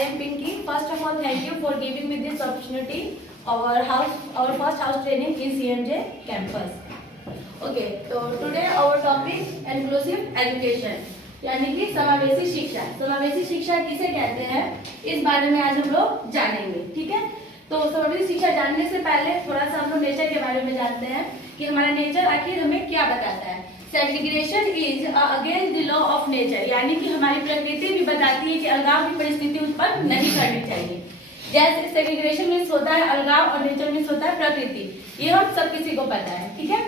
am Pinky. First of all, thank you for giving me this opportunity. Our first house training is CMJ campus. Okay, so today our topic inclusive education, यानी कि समावेशी शिक्षा. समावेशी शिक्षा किसे कहते हैं, इस बारे में आज हम लोग जानेंगे. ठीक है, तो समावेशी शिक्षा जानने से पहले थोड़ा सा हम लोग नेचर के बारे में जानते हैं कि हमारा नेचर आखिर हमें क्या बताता है. Segregation is against the law of nature, यानी कि हमारी प्रकृति भी बताती है कि अलगाव की परिस्थिति उत्पन्न नहीं करनी चाहिए. जैसे सेग्रीगेशन में होता है अलगाव और नेचर में होता है प्रकृति. ये हम सब किसी को पता है. ठीक है,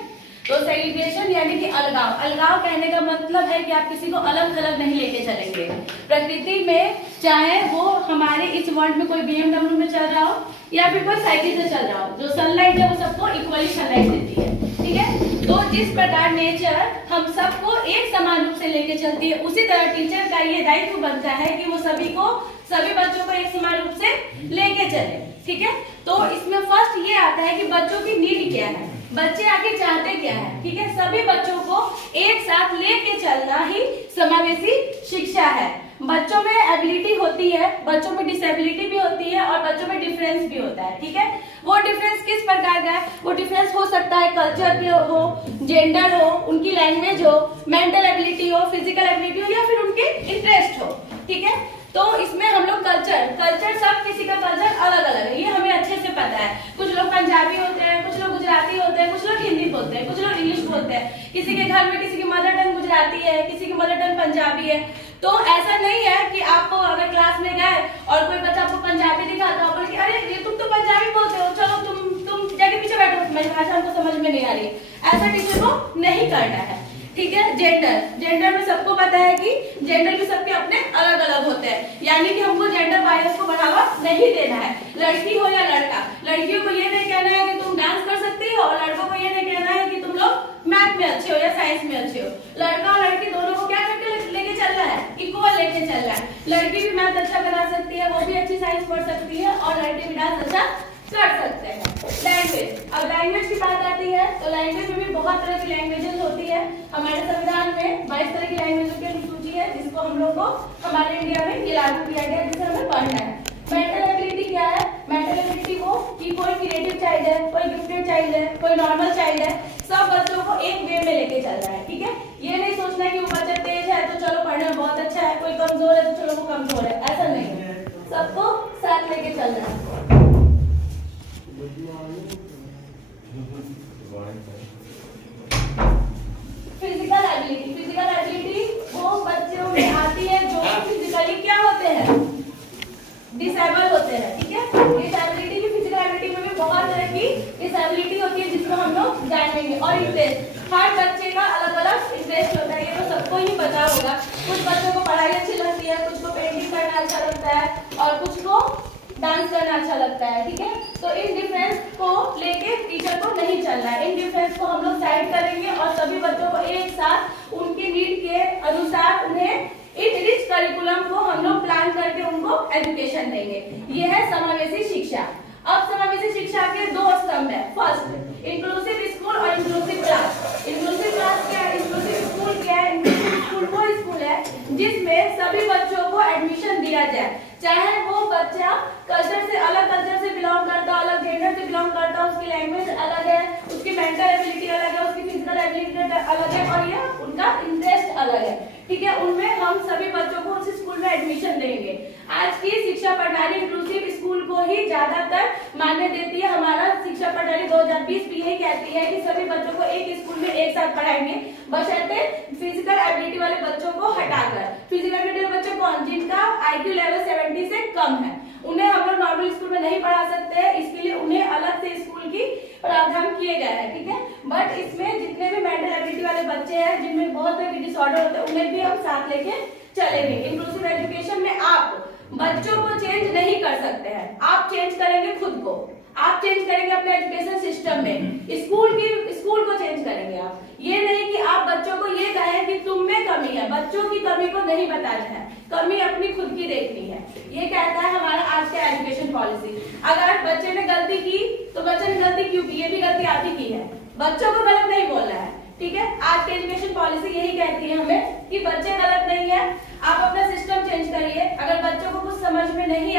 तो सेग्रीगेशन यानी कि अलगाव. अलगाव कहने का मतलब है कि आप किसी को अलग थलग नहीं लेके चलेंगे. प्रकृति में चाहे वो हमारे इस वर्ल्ड में कोई BMW में चल रहा हो या फिर कोई साइकिल से चल रहा हो, जो सनलाइट है वो सबको इक्वली सनलाइट देती है. ठीक है, तो जिस प्रकार नेचर हम सबको एक समान रूप से लेके चलती है, उसी तरह टीचर का ये दायित्व बनता है कि वो सभी बच्चों को एक समान रूप से लेके चले. ठीक है, तो इसमें फर्स्ट ये आता है कि बच्चों की नीड क्या है, बच्चे आगे चाहते क्या है. ठीक है, सभी बच्चों को एक साथ लेके चलना ही समावेशी शिक्षा है. बच्चों में एबिलिटी होती है, बच्चों में डिसेबिलिटी भी होती है और बच्चों में डिफरेंस भी होता है. ठीक है, वो डिफरेंस किस प्रकार का है, वो डिफरेंस हो सकता है कल्चर के हो, जेंडर हो, उनकी लैंग्वेज हो, मेंटल एबिलिटी हो, फिजिकल एबिलिटी हो या फिर उनके इंटरेस्ट हो. ठीक है, तो इसमें हम लोग कल्चर सब किसी का कल्चर अलग अलग है, ये हमें अच्छे से पता है. कुछ लोग पंजाबी होते हैं, कुछ लोग गुजराती होते हैं, कुछ लोग हिंदी बोलते हैं, कुछ लोग इंग्लिश बोलते हैं. किसी के घर में किसी की मदर टंग गुजराती है, किसी की मदर टंग पंजाबी है. तो ऐसा नहीं है कि आपको अगर क्लास में गए और कोई बच्चा आपको पंजाबी दिखाता हो, बोले अरे ये तुम तो पंजाबी बोलते हो, चलो तुम जाके पीछे बैठो, मेरी भाषा हमको समझ में नहीं आ रही. ऐसा टीचर को नहीं करना है. ठीक है, जेंडर में सबको पता है कि जेंडर भी सबके अपने अलग अलग होते हैं, यानी कि हमको जेंडर बायस को बढ़ावा नहीं देना है. लड़की हो या लड़का, लड़कियों को ये नहीं कहना है कि तुम डांस कर सकती हो और लड़कों को ये नहीं कहना है कि तुम लोग मैथ में अच्छे हो या साइंस में अच्छे हो. लड़का और लड़की दोनों को क्या करके लेके चलना है, इक्वल लेके चलना है. लड़की भी मैथ अच्छा बना सकती है, वो भी अच्छी साइंस पढ़ सकती है और लड़के भी डांस अच्छा कर सकते हैं. लैंग्वेज, अब लैंग्वेज की बात आती है तो लैंग्वेज में भी बहुत तरह की लैंग्वेजेस होती है. हमारे संविधान में 22 तरह की लैंग्वेजों की अनुसूची है, जिसको हम लोग को हमारे इंडिया में ये लागू किया गया, जिसे हमें पढ़ना है. मेंटल एबिलिटी क्या है, मेंटल एबिलिटी को कि कोई क्रिएटिव चाइल्ड है, कोई गिफ्टेड चाइल्ड है, कोई नॉर्मल चाइल्ड है, सब बच्चों को एक वे में लेके चलना है. ठीक है, ये नहीं सोचना है कि वो बच्चा तेज है तो चलो पढ़ने में बहुत अच्छा है, कोई कमजोर है तो चलो वो कमजोर है, ऐसा नहीं है. सबको साथ लेके चलना है. फिजिकल एबिलिटी वो बच्चों में आती है जो फिजिकली क्या होते हैं, डिसेबल होते हैं. ठीक है, डिसेबिलिटी की फिजिकल एबिलिटी में भी बहुत तरह की डिसेबिलिटी होती है, जिसको हम लोग जानेंगे. और इंटरेस्ट, हर बच्चे का अलग अलग इंटरेस्ट होता है, ये तो सबको ही पता होगा. कुछ बच्चों को पढ़ाई अच्छी लगती है, कुछ को पेंटिंग करना अच्छा लगता है और कुछ को डांस करना अच्छा लगता है. ठीक है, तो इन डिफरेंस को लेके टीचर को नहीं चलना है. इन डिफरेंस को हम लोग साइड करेंगे और सभी बच्चों को एक साथ उनकी नीड के अनुसार उन्हें इन रिच करिकुलम को हम लोग प्लान करके उनको एजुकेशन देंगे. ये है समावेशी शिक्षा. अब समावेशी शिक्षा के दो स्तंभ है. फर्स्ट इंक्लूसिव स्कूल और इंक्लूसिव क्लास. इंक्लूसिव क्लास क्या है, इंक्लूसिव स्कूल क्या है, इंक्लूसिव स्कूल वो स्कूल है जिसमें सभी बच्चों को एडमिशन दिया जाए, चाहे वो बच्चा कल्चर से अलग कल्चर से बिलोंग करता, अलग जेंडर से बिलोंग करता, उसकी लैंग्वेज अलग है, उसकी मेंटल एबिलिटी अलग है, उसकी फिजिकल एबिलिटी अलग है और ये उनका इंटरेस्ट अलग है. ठीक है, उनमें हम सभी बच्चों को उस स्कूल में एडमिशन देंगे. आज की शिक्षा प्रणाली इंक्लूसिव स्कूल को ही ज्यादातर मान्य देती है. हमारा शिक्षा प्रणाली 2020 भी यही कहती है कि सभी बच्चों को एक स्कूल में एक साथ पढ़ाएंगे, बशर्ते फिजिकल एबिलिटी वाले बच्चों को हटाकर. फिजिकल एबिलिटी वाले बच्चे कौन, जिनका IQ लेवल 70 से कम है, उन्हें हम लोग नॉर्मल स्कूल में नहीं पढ़ा सकते हैं. इसके लिए उन्हें अलग से स्कूल की प्रावधान किए गए हैं. ठीक है, बट इसमें जितने भी मेंटल एबिलिटी वाले बच्चे हैं, जिनमें बहुत तरह के डिसऑर्डर होते हैं, उन्हें भी हम साथ लेके चलेंगे. इंक्लूसिव एजुकेशन में आप बच्चों को चेंज नहीं कर सकते हैं, आप चेंज करेंगे खुद को, आप चेंज करेंगे अपने एजुकेशन सिस्टम में, स्कूल को चेंज करेंगे आप. ये नहीं कि आप बच्चों को ये कहें कि तुम में कमी है, बच्चों की कमी को नहीं बताना है, कमी अपनी खुद की देखनी है. ये कहता है हमारा आज का एजुकेशन पॉलिसी. अगर बच्चे ने गलती की तो बच्चे ने गलती क्यों की, ये भी गलती आप ही की है, बच्चों को गलत नहीं बोलना है. ठीक है, आज की एजुकेशन पॉलिसी यही कहती है हमें कि बच्चे गलत नहीं है, आप अपना सिस्टम चेंज करिए. अगर बच्चों को कुछ समझ में नहीं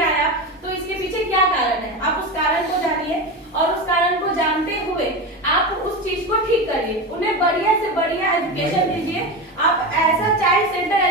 जानिए और उस कारण को जानते हुए आप उस चीज को ठीक करिए, उन्हें बढ़िया से बढ़िया एजुकेशन दीजिए। आप ऐसा चाइल्ड सेंटर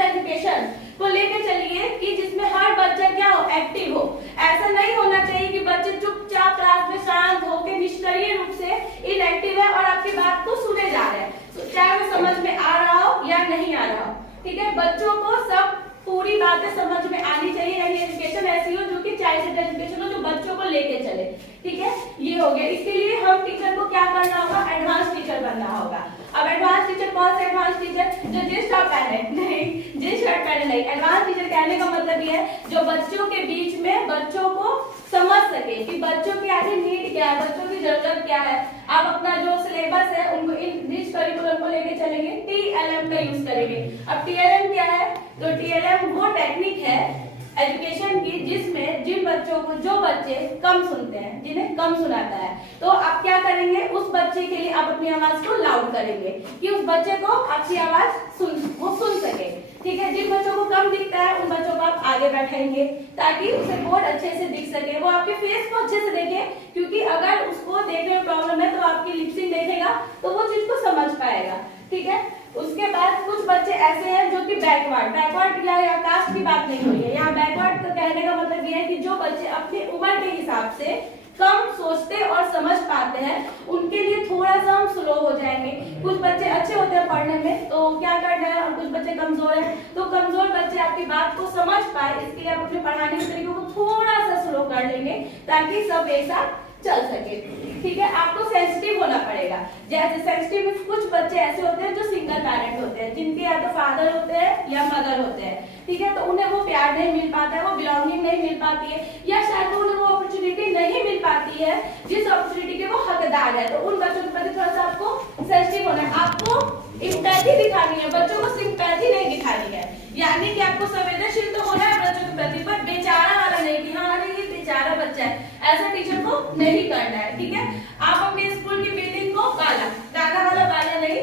एजुकेशन को लेके चलिए कि जिसमें हर बच्चा क्या हो, एक्टिव हो। ऐसा नहीं होना चाहिए कि बच्चे चुपचाप क्लास में शांत होकर निष्क्रिय रूप से इनएक्टिव है और आपकी बात को सुने जा रहे हैं, चाहे वो समझ में आ रहा हो या नहीं आ रहा हो। ठीक है, बच्चों को सब पूरी बातें समझ में आनी चाहिए, यानी एजुकेशन ऐसी हो जो कि चाइल्ड सेंटर एजुकेशन हो, जो बच्चों को लेके चले। ठीक है, ये हो गया। इसके लिए हम टीचर को क्या करना होगा, एडवांस टीचर बनना होगा। अब एडवांस टीचर कौन सा एडवांस टीचर, जो जींस शर्ट पहने नहीं, जींस शर्ट पहने नहीं। एडवांस टीचर कहने का मतलब ये है जो बच्चों के बीच में बच्चों को समझ सके कि बच्चों की आगे नीड क्या है, बच्चों की जरूरत क्या है। आप अपना जो सिलेबस है उनको रिच करिकुलम को लेके चलेंगे, TLM का यूज करेंगे। अब TLM क्या है, तो TLM वो टेक्निक है एजुकेशन की जिसमें जिन बच्चों को, जो बच्चे कम सुनते हैं, जिन्हें कम सुनाता है, तो आप क्या करेंगे, उस बच्चे के लिए आप अपनी आवाज को लाउड करेंगे कि उस बच्चे को आपकी आवाज वो सुन सके। ठीक है, जिन बच्चों को कम दिखता है उन बच्चों को आप आगे बैठाएंगे ताकि उसे बोर्ड अच्छे से दिख सके, वो आपके फेस को अच्छे से देखे, क्योंकि अगर उसको देखने में प्रॉब्लम है तो आपकी लिपसिंग देखेगा तो वो चीज को समझ पाएगा। ठीक है, उसके बाद कुछ बच्चे ऐसे हैं जो कि बैकवर्ड या कास्ट की बात नहीं हुई है। यहाँ बैकवर्ड का कहने का मतलब ये है कि जो बच्चे अपनी उम्र के हिसाब से कम सोचते और समझ पाते हैं, उनके लिए थोड़ा सा हम स्लो हो जाएंगे। कुछ बच्चे अच्छे होते हैं पढ़ने में, तो क्या करना है, और कुछ बच्चे कमजोर हैं, तो कमजोर बच्चे आपकी बात को समझ पाए, इसके लिए आप अपने पढ़ाने के तरीकों को थोड़ा सा स्लो कर लेंगे ताकि सब एक साथ चल सके। ठीक है, आपको सेंसिटिव होना पड़ेगा। जैसे सेंसिटिव में कुछ बच्चे ऐसे होते हैं जो सिंगल पेरेंट होते हैं, जिनके या तो फादर होते हैं या मदर होते हैं। ठीक है, तो उन्हें वो प्यार नहीं मिल पाता है, वो बिलोंगिंग नहीं मिल पाती है, या शायद उन्हें वो अपॉर्चुनिटी नहीं मिल पाती है जिस अपॉर्चुनिटी के वो हकदार है। तो उन बच्चों के प्रति थोड़ा सा आपको सेंसिटिव होना है, आपको एम्पैथी दिखानी है, बच्चों को सिंपैथी नहीं दिखानी है। यानी कि आपको संवेदनशील तो होना है बच्चों के प्रति, पर बेचारा वाला नहीं कि हाँ अरे ये बेचारा बच्चा है, ऐसा टीचर को नहीं करना है। ठीक है, आप अपने स्कूल की बिल्डिंग को गाना वाला बाला नहीं,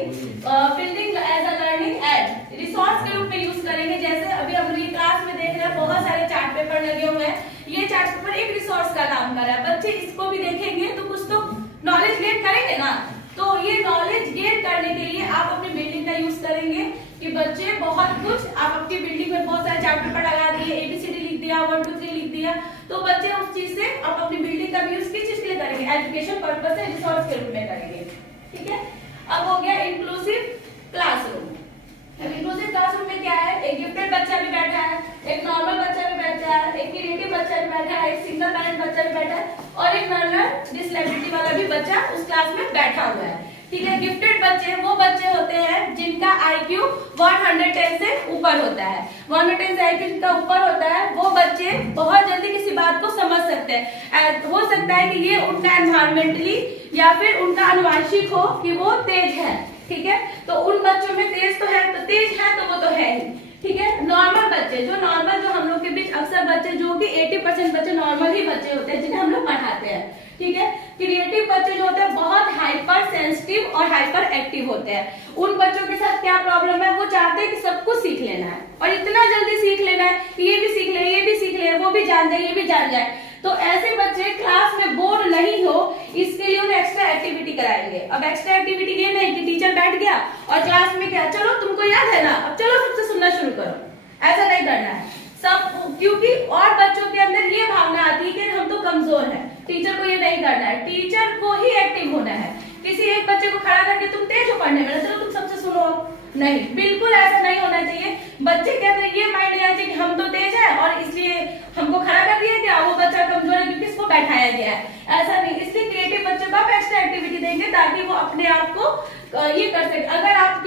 building as a learning aid resource के रूप में यूज करेंगे। जैसे अभी हम ये क्लास में देख रहे हैं बहुत सारे चार्ट पेपर लगे हुए हैं, ये चार्ट पेपर एक रिसोर्स का काम कर रहा है। बच्चे इसको भी देखेंगे तो कुछ तो नॉलेज गेन करेंगे ना, तो ये नॉलेज गेन करने के लिए आप अपनी बिल्डिंग का यूज करेंगे कि बच्चे बहुत कुछ, आप अपनी बिल्डिंग में बहुत सारे चार्ट पेपर लगा दिए, ABCD लिख दिया, 1 2 3 लिख दिया, तो बच्चे उस चीज से आप अपनी बिल्डिंग का यूज किस चीज के लिए करेंगे, एजुकेशन पर्पस से रिसोर्स के रूप में करेंगे। ठीक है, अब हो गया इंक्लूसिव क्लासरूम। इंक्लूसिव क्लासरूम में क्या है, एक गिफ्टेड बच्चा भी बैठा है, एक नॉर्मल बच्चा भी बैठा है, एक क्रिएटिव बच्चा भी बैठा है, एक सिंगल पेरेंट बच्चा भी बैठा है और एक लर्नर डिसेबिलिटी वाला भी बच्चा उस क्लास में बैठा हुआ है। ठीक है, गिफ्टेड बच्चे वो बच्चे होते हैं जिनका IQ 110 से ऊपर होता है। 110 से IQ जिनका ऊपर होता है वो बच्चे बहुत जल्दी किसी बात को समझ सकते हैं। हो सकता है कि ये उनका एनवायरमेंटली या फिर उनका अनुवांशिक हो कि वो तेज है। ठीक है, तो उन बच्चों में तेज है तो वो तो है ही। ठीक है, नॉर्मल बच्चे जो हम लोग के बीच अक्सर बच्चे जो कि 80% बच्चे नॉर्मल ही बच्चे होते हैं जिन्हें हम लोग पढ़ाते हैं। ठीक है, क्रिएटिव बच्चे जो होते हैं बहुत हाइपर सेंसिटिव और हाइपर एक्टिव होते हैं। उन बच्चों के साथ क्या प्रॉब्लम है, वो चाहते हैं कि सब कुछ सीख लेना है और इतना जल्दी सीख लेना है कि ये भी सीख ले, ये भी सीख ले, वो भी जान जाए, ये भी जान जाए। तो ऐसे बच्चे क्लास में बोर नहीं हो इसके लिए उन्हें एक्स्ट्रा एक्टिविटी कराएंगे। अब एक्स्ट्रा एक्टिविटी ये नहीं कि टीचर बैठ गया और क्लास में क्या, चलो तुमको याद है ना, अब चलो सबसे सुनना शुरू करो, ऐसा नहीं करना है सब, क्योंकि और बच्चों के अंदर ये भावना आती है कि हम तो कमजोर हैं, टीचर को ये नहीं करना है, टीचर को ही एक्टिव होना है। किसी एक बच्चे को खड़ा करके तुम तेज हो पढ़ने में, चलो तुम सबसे सुनो, नहीं, बिल्कुल ऐसा नहीं होना चाहिए। बच्चे के अंदर ये माइंड नहीं आना चाहिए कि हम तो तेज है और इसलिए हमको खड़ा कर दिया गया, वो बच्चा कमजोर है क्योंकि इसको बैठाया गया है, ऐसा नहीं। इसलिए क्रिएटिव बच्चे को आप एक्स्ट्रा एक्टिविटी देंगे ताकि वो अपने आप को ये कर सके। अगर आप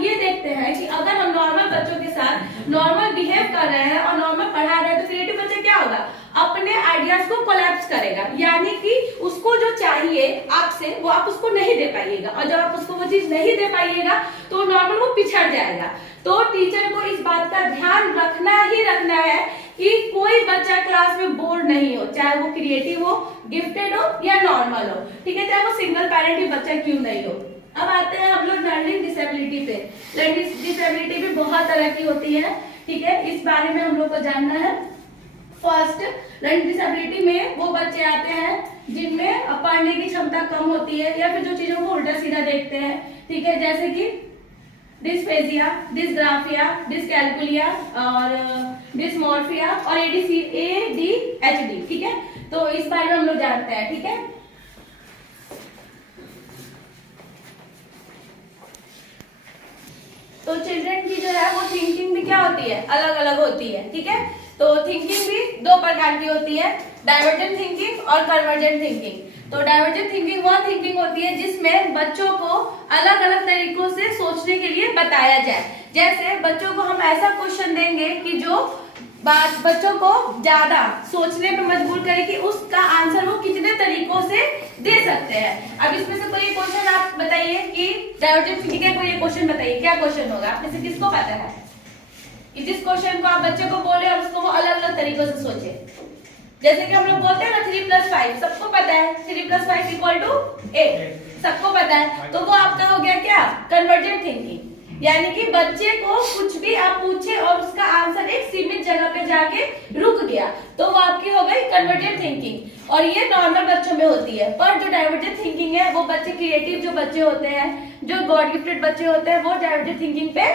ये देखते हैं कि अगर हम नॉर्मल बच्चों के साथ नॉर्मल बिहेव कर रहे हैं और नॉर्मल पढ़ा रहे हैं तो क्रिएटिव बच्चा क्या होगा, अपने आइडियाज को कोलैप्स करेगा, यानी कि उसको जो चाहिए आपसे वो आप उसको नहीं दे पाइएगा, और जब आप उसको वो चीज नहीं दे पाइएगा तो नॉर्मल वो पिछड़ जाएगा। तो टीचर को इस बात का ध्यान रखना ही रखना है कि कोई बच्चा क्लास में बोर नहीं हो, चाहे वो क्रिएटिव हो, गिफ्टेड हो या नॉर्मल हो। ठीक है, चाहे वो सिंगल पेरेंट ही बच्चा क्यों नहीं हो। अब आते हैं हम लोग लर्निंग डिसेबिलिटी पे। लर्निंग डिसेबिलिटी भी बहुत तरह की होती है। ठीक है, इस बारे में हम लोग को जानना है। फर्स्ट, लर्निंग डिसेबिलिटी में वो बच्चे आते हैं जिनमें पढ़ने की क्षमता कम होती है या फिर जो चीजों को उल्टा सीधा देखते हैं, ठीक है, जैसे कि डिस्फेजिया, डिस्ग्राफिया, डिसकैल्कुलिया और डिस्मॉर्फिया और ADHD, ठीक है। तो इस बारे में हम लोग जानते हैं, ठीक है। तो चिल्ड्रन की जो है वो थिंकिंग भी क्या होती है, अलग अलग होती है, ठीक है। तो थिंकिंग भी दो प्रकार की होती है, डाइवर्जेंट थिंकिंग और कन्वर्जेंट थिंकिंग। तो डाइवर्जेंट थिंकिंग वो थिंकिंग होती है जिसमें बच्चों को अलग अलग तरीकों से सोचने के लिए बताया जाए। जैसे बच्चों को हम ऐसा क्वेश्चन देंगे कि जो बात बच्चों को ज्यादा सोचने पे मजबूर करे कि उसका आंसर वो कितने तरीकों से दे सकते हैं। अब इसमें से कोई क्वेश्चन आप बताइए कि डाइवर्जेंट थिंकिंग का कोई क्वेश्चन बताइए, क्या क्वेश्चन होगा, आप में से किसको पता है कि जिस क्वेश्चन को आप बच्चे को बोले और उसको वो अलग अलग तरीकों से सोचे। जैसे कि हम लोग बोलते हैं ना 3 + 5, सबको पता है 3 + 5 = 8, सबको पता है। तो वो आपका हो गया क्या, कन्वर्जेंट थिंकिंग, यानी कि बच्चे को कुछ भी आप पूछे और उसका आंसर एक सीमित जगह पे जाके रुक गया, तो वो आपकी हो गई कन्वर्जेंट थिंकिंग। और ये नॉर्मल बच्चों में होती है। पर जो डाइवर्जेंट थिंकिंग है वो बच्चे क्रिएटिव जो बच्चे होते हैं, जो गॉड गिफ्टेड बच्चे होते हैं, वो डाइवर्जेंट थिंकिंग पे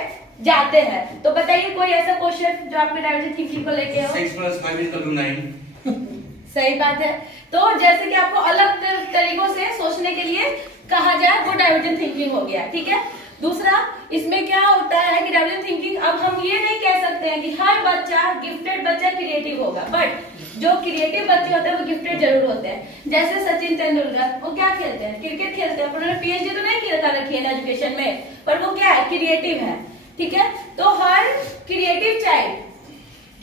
जाते हैं। तो बताइए कोई ऐसा क्वेश्चन जो आपके डाइवर्जेंट थिंकिंग को लेके हो। 6 + 5 = 9। सही बात है। तो जैसे कि आपको अलग तरीकों से सोचने के लिए कहा जाए, वो डाइवर्जेंट थिंकिंग हो गया, ठीक है। दूसरा, इसमें क्या होता है कि डाइवर्जेंट थिंकिंग, अब हम ये नहीं कह सकते हैं कि हर बच्चा गिफ्टेड बच्चा क्रिएटिव होगा, बट जो क्रिएटिव बच्चे होते हैं वो गिफ्टेड जरूर होते हैं। जैसे सचिन तेंदुलकर, वो क्या खेलते हैं, क्रिकेट खेलते हैं, उन्होंने PhD तो नहीं कर रखी है एजुकेशन में, पर वो क्या है, क्रिएटिव है, ठीक है। तो हर क्रिएटिव चाइल्ड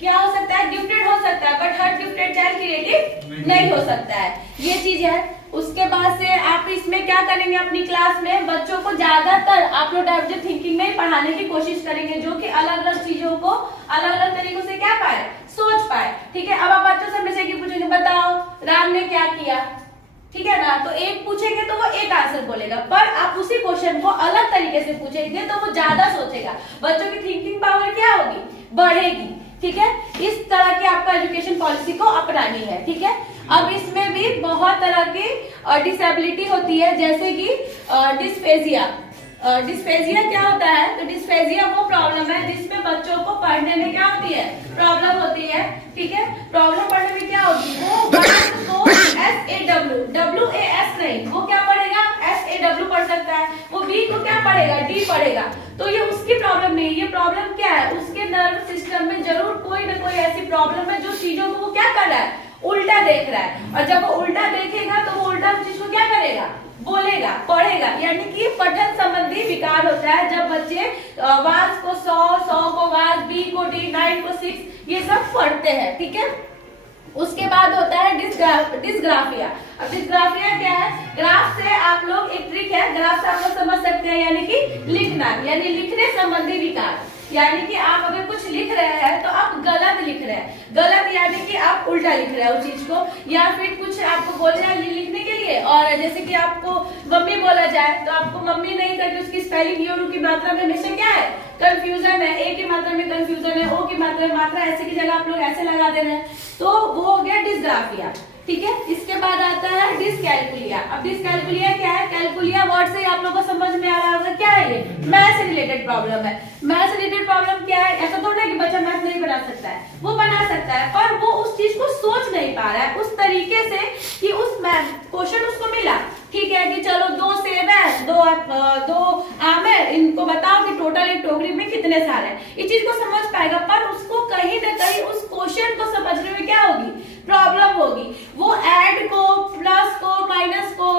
क्या हो सकता है, गिफ्टेड हो सकता है, but her gifted child creative नहीं हो सकता है, ये चीज है। उसके बाद से आप इसमें क्या करेंगे, अपनी क्लास में बच्चों को ज्यादातर आप लोग डाइवर्जेंट थिंकिंग में पढ़ाने की कोशिश करेंगे, जो कि अलग अलग चीजों को अलग अलग तरीकों से क्या पाए, सोच पाए, ठीक है। अब आप बच्चों से हमेशा पूछेंगे, बताओ राम ने क्या किया, ठीक है ना, तो एक पूछेंगे तो वो एक आंसर बोलेगा, पर आप उसी क्वेश्चन को अलग तरीके से पूछेंगे तो वो ज्यादा सोचेगा, बच्चों की थिंकिंग पावर क्या होगी, बढ़ेगी, ठीक है। इस तरह की आपको एजुकेशन पॉलिसी को अपनानी है, ठीक है। अब इसमें भी बहुत तरह की डिसेबिलिटी होती है, जैसे कि डिस्फेजिया। डिस्फेजिया क्या होता है, तो डिस्फेजिया वो प्रॉब्लम है जिसमें बच्चों को पढ़ने में क्या होती है, प्रॉब्लम होती है, ठीक है। प्रॉब्लम पढ़ने में क्या होगी, वो SAWS नहीं, वो क्या पढ़ेगा, SAW पढ़ सकता है, वो B को क्या पढ़ेगा, D पढ़ेगा। तो ये उसकी प्रॉब्लम नहीं, ये प्रॉब्लम क्या है, उसके नर्व सिस्टम में जरूर कोई ना कोई ऐसी प्रॉब्लम है जो चीजों को वो क्या कर रहा है, उल्टा देख रहा है। और जब वो उल्टा देखेगा तो वो उल्टा चीज को क्या करेगा, बोलेगा, पढ़ेगा, यानी कि पठन संबंधी विकार होता है। जब बच्चे वाज को 100 को वाज, B को D, 9 को 6, ये सब पढ़ते हैं, ठीक है। उसके बाद होता है डिस्ग्राफिया। अब डिस्ग्राफिया क्या है, ग्राफ से आप लोग, एक ट्रिक है, ग्राफ से आप लोग समझ सकते हैं, यानी कि लिखना, यानी लिखने संबंधी विकार, यानी कि आप अगर कुछ लिख रहे हैं तो आप गलत लिख रहे हैं, गलत यानी कि आप उल्टा लिख रहे हैं उस चीज को, या फिर कुछ आपको बोल रहा है लिखने के लिए, और जैसे कि आपको मम्मी बोला जाए तो आपको मम्मी नहीं करके उसकी स्पेलिंग यू की मात्रा में हमेशा क्या है, कंफ्यूजन है, ए की मात्रा में कंफ्यूजन है, ओ की मात्रा ऐसे की जगह आप लोग ऐसे लगा दे रहे हैं, तो वो हो गया डिस्ग्राफिया, ठीक है। इसके बाद आता है डिसकैल्कुलिया। अब डिसकैल्कुलिया क्या है, कैलकुलिया वर्ड से आप लोगों को समझ में आ रहा होगा क्या है, ये मैथ से रिलेटेड प्रॉब्लम है। मैथ से रिलेटेड प्रॉब्लम क्या है, ऐसा थोड़ा है कि बच्चा मैथ नहीं बना सकता है, वो बना सकता है, पर वो उस चीज को सोच नहीं पा रहा है उस तरीके से कि उस क्वेश्चन उसको मिला, ठीक है, कि चलो 2 सेब है, 2 आम है, इनको बताओ कि टोटल एक टोकरी में कितने सारे हैं, इस चीज को समझ पाएगा, पर उसको कहीं ना कहीं उस क्वेश्चन को समझने में क्या होगी, प्रॉब्लम होगी। वो ऐड को, प्लस को, माइनस को,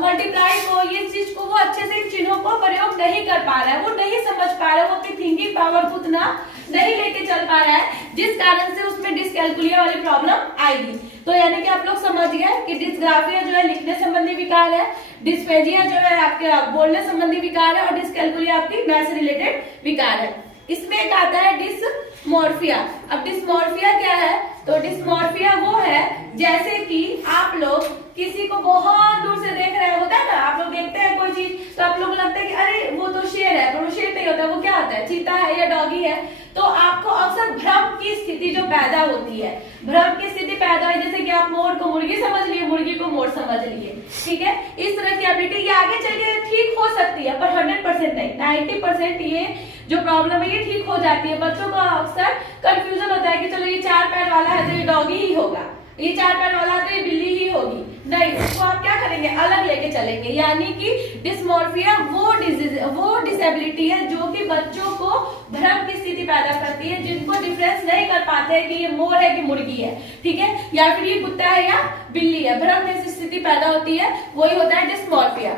मल्टीप्लाई को, ये चीज को वो अच्छे से चिन्हों को प्रयोग नहीं कर पा रहा है, वो नहीं समझ पा रहा है, वो अपनी थिंकिंग पावर को उतना नहीं लेके चल पा रहा है, जिस कारण से उसमें डिसकैल्कुलिया वाली प्रॉब्लम आएगी। तो यानी कि आप लोग समझ गए कि डिस्ग्राफिया जो है लिखने संबंधी विकार है, डिस्फेजिया जो है आपके बोलने संबंधी विकार है, और डिसकैल्कुलिया आपकी मैथ से रिलेटेड विकार है। इसमें एक आता है डिसमॉर्फिया। अब डिसमॉर्फिया क्या है, तो डिसमॉर्फिया वो है जैसे कि आप लोग किसी को बहुत दूर से देख रहे होता है ना, आप लोग देखते हैं कोई चीज तो आप लोग लगता है कि अरे वो तो शेर है, पर वो शेर नहीं होता, वो क्या होता है, चीता है या डॉगी है। तो आपको अक्सर भ्रम की स्थिति स्थिति जो पैदा होती है, भ्रम की स्थिति पैदा है, जैसे कि आप मोर को मुर्गी समझ लिए, मुर्गी को मोर समझ लिए, ठीक है। इस तरह की एबिलिटी ये आगे चल के ठीक हो सकती है, पर 100% नहीं, 90% ये जो प्रॉब्लम है ये ठीक हो जाती है। बच्चों को अक्सर कंफ्यूजन होता है कि चलो ये 4 पैर वाला है तो ये डॉगी ही होगा, ये 4 पैर वाला है तो ये बिल्ली ही होगी। नहीं, उसको आप क्या करेंगे, अलग लेके चलेंगे। यानी कि डिस्मॉर्फिया वो डिजीज, वो डिसेबिलिटी है जो कि बच्चों को भ्रम की स्थिति पैदा करती है, जिनको डिफरेंस नहीं कर पाते हैं कि ये मोर है कि मुर्गी है, ठीक है, या फिर ये कुत्ता है या बिल्ली है। भ्रम की स्थिति पैदा होती है, वही होता है डिस्मॉर्फिया।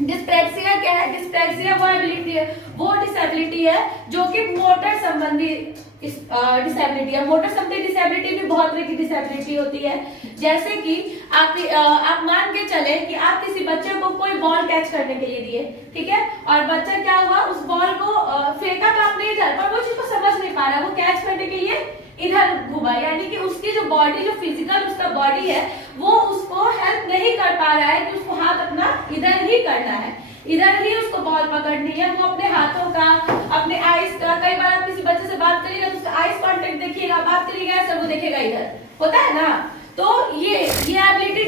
डिस्प्रैक्सिया क्या है? डिस्प्रैक्सिया वो एबिलिटी है, वो डिसेबिलिटी है जो कि मोटर संबंधी डिसेबिलिटी है। मोटर संबंधी डिसेबिलिटी भी बहुत तरह की डिसेबिलिटी होती है, जैसे कि आप मान के चले कि आप किसी बच्चे को कोई बॉल कैच करने के लिए दिए, ठीक है, और बच्चा क्या हुआ, उस बॉल को फेंका तो आपने इधर, पर वो चीज को समझ नहीं पा रहा, वो कैच करने के लिए इधर घुमा, यानी कि उसकी जो बॉडी, जो फिजिकल उसका बॉडी है, वो उसको हेल्प नहीं कर पा रहा है कि उसको हाथ अपना इधर ही करना है, इधर ही उसको बॉल पकड़नी है। वो अपने हाथों का, अपने आईज का, कई बार आप किसी बच्चे से बात करिएगा तो उसका आईज कांटेक्ट देखिएगा, बात करिएगा सब वो देखेगा इधर, होता है ना। तो ये एबिलिटी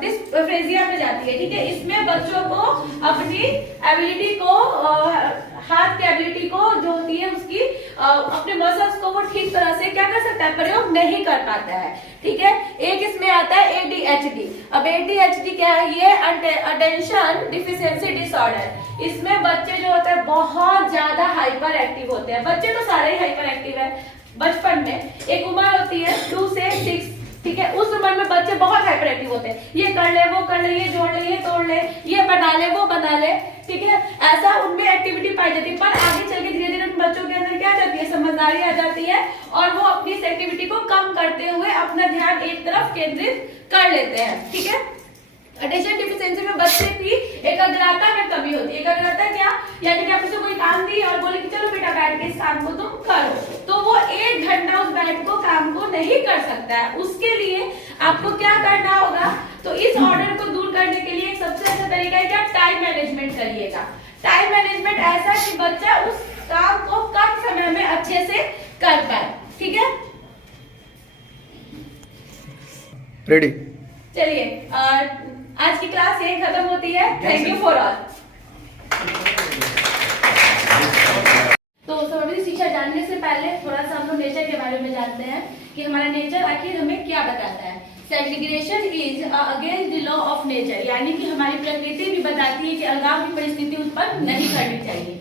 डिस्प्रेजिया में जाती है, ठीक है। इसमें बच्चों को अपनी एबिलिटी को, हाथ की एबिलिटी को जो होती है उसकी अपने मसल्स को वो ठीक तरह से क्या कर सकता है, प्रयोग नहीं कर पाता है, ठीक है। एक इसमें आता है ADHD। अब ADHD क्या है? ये अटेंशन डिफिशिएंसी डिसऑर्डर। इसमें बच्चे जो होते हैं बहुत ज्यादा हाइपर एक्टिव होते हैं। बच्चे तो सारे ही हाइपर एक्टिव है। बचपन में एक उम्र होती है 2 से 6, ठीक है, उस उम्र में बच्चे बहुत हाइपर एक्टिव होते हैं। ये कर ले, वो कर ले, ये जोड़ ले, ये तोड़ ले, ये बना ले, वो बना ले, ठीक है, ऐसा उनमें एक्टिविटी पाई जाती है। पर आगे चल के धीरे धीरे उन बच्चों के अंदर क्या जाती है, समझदारी आ जाती है और वो अपनी इस एक्टिविटी को कम करते हुए अपना ध्यान एक तरफ केंद्रित कर लेते हैं, ठीक है। अटेंशन डिफिशिएंसी में बच्चे की एकाग्रता में कमी होती है। एकाग्रता क्या? यानी कि आप उसे कोई काम दी और बोले कि चलो बेटा बैठ के इस काम को तुम करो, तो वो 1 घंटा उस बैठ को काम को नहीं कर सकता है। उसके लिए आपको क्या करना होगा, तो इस ऑर्डर को दूर करने के लिए सबसे अच्छा तरीका है क्या, टाइम मैनेजमेंट करिएगा। टाइम मैनेजमेंट ऐसा कि बच्चा उस काम को कम समय में अच्छे से कर पाए, ठीक है। रेडी, चलिए आज की क्लास यही खत्म होती है। Thank you for all. तो समग्र शिक्षा जानने से पहले थोड़ा सा हम लोग नेचर के बारे में जानते हैं कि हमारा नेचर आखिर हमें क्या बताता है। Segregation is against the law of nature, यानी कि हमारी प्रकृति भी बताती है कि अलगाव की परिस्थिति उत्पन्न नहीं करनी चाहिए।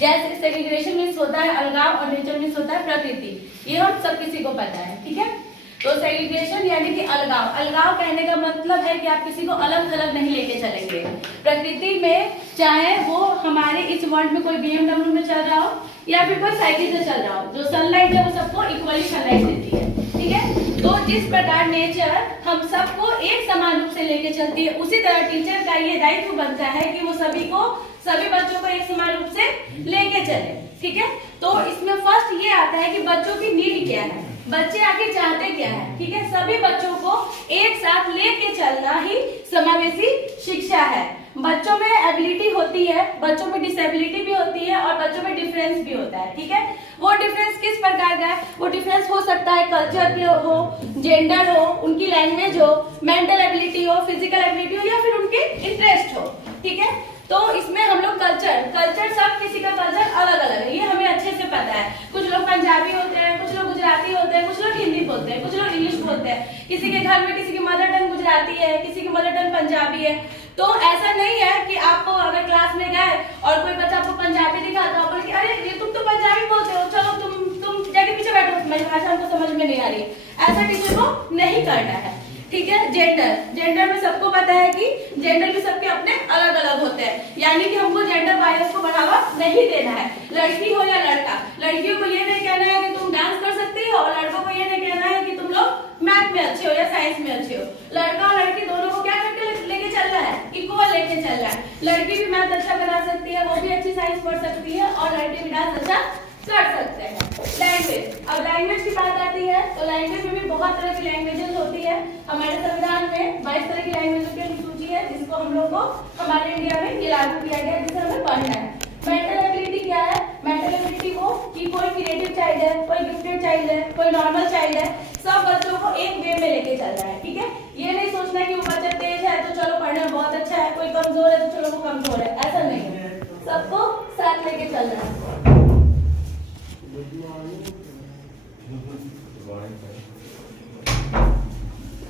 जैसे सेग्रीगेशन मीन्स होता है अलगाव और नेचर मीन्स होता है प्रकृति, ये हम सब किसी को पता है, ठीक है। तो सेग्रीगेशन यानी कि अलगाव। अलगाव कहने का मतलब है कि आप किसी को अलग थलग नहीं लेके चलेंगे। प्रकृति में चाहे वो हमारे इस वर्ल्ड में कोई BMW में चल रहा हो या फिर कोई साइकिल से चल रहा हो, जो सनलाइट है वो सबको इक्वली सनलाइट देती है, ठीक है। तो जिस प्रकार नेचर हम सबको एक समान रूप से लेके चलती है, उसी तरह टीचर का ये दायित्व बनता है कि वो सभी बच्चों को एक समान रूप से लेके चले, ठीक है। तो इसमें फर्स्ट ये आता है कि बच्चों की नीड क्या है, बच्चे आगे चाहते क्या है, ठीक है। सभी बच्चों को एक साथ लेके चलना ही समावेशी शिक्षा है। बच्चों में एबिलिटी होती है, बच्चों में डिसेबिलिटी भी होती है और बच्चों में डिफरेंस भी होता है, ठीक है। वो डिफरेंस किस प्रकार का है? वो डिफरेंस हो सकता है कल्चर के हो, जेंडर हो, उनकी लैंग्वेज हो, मेंटल एबिलिटी हो, फिजिकल एबिलिटी हो या फिर उनके इंटरेस्ट हो, ठीक है। तो इसमें हम लोग कल्चर सब किसी का कल्चर अलग अलग है, ये हमें अच्छे से पता है। कुछ लोग पंजाबी होते हैं, कुछ लोग गुजराती होते हैं, कुछ लोग हिंदी बोलते हैं, कुछ लोग इंग्लिश बोलते हैं। किसी के घर में किसी की मदर टंग गुजराती है, किसी की मदर टंग पंजाबी है। तो ऐसा नहीं है कि आपको अगर क्लास में गए और कोई बच्चा आपको पंजाबी दिखाता हो, बोले अरे ये तुम तो पंजाबी बोलते हो, चलो तुम जाके पीछे बैठो, मेरी भाषा हमको समझ में नहीं आ रही। ऐसा टीचर को नहीं करना है, ठीक है। जेंडर में सबको पता है कि जेंडर भी सबके अपने अलग अलग होते हैं, यानी कि हमको जेंडर बायस को बढ़ावा नहीं देना है। लड़की हो या लड़का, लड़कियों को ये नहीं कहना है कि तुम डांस कर सकती हो और लड़कों को ये नहीं कहना है कि तुम लोग मैथ में अच्छे हो या साइंस में अच्छे हो। लड़का और लड़की दोनों को क्या करके लेके चलना है, इक्वल लेके चलना है। लड़की भी मैथ अच्छा बना सकती है, वो भी अच्छी साइंस पढ़ सकती है और लड़के भी डांस अच्छा कर सकते हैं। लैंग्वेज, अब लैंग्वेज की बात आती है तो लैंग्वेज में भी बहुत तरह की लैंग्वेजेस होती है। हमारे संविधान में 22 तरह की लैंग्वेजों की सूची है, जिसको हम लोग को हमारे इंडिया में ये लागू किया गया, जिसे हमें पढ़ना है। मेंटल एबिलिटी क्या है? मेंटल एबिलिटी वो कि कोई क्रिएटिव चाइल्ड है, कोई गिफ्टेड चाइल्ड है, कोई नॉर्मल चाइल्ड है, सब बच्चों को एक वे में लेके चल रहा है, ठीक है। ये नहीं सोचना कि वो बच्चा तेज है तो चलो पढ़ने में बहुत अच्छा है, कोई कमजोर है तो चलो वो कमजोर है, ऐसा नहीं है, सबको साथ लेके चल रहा है।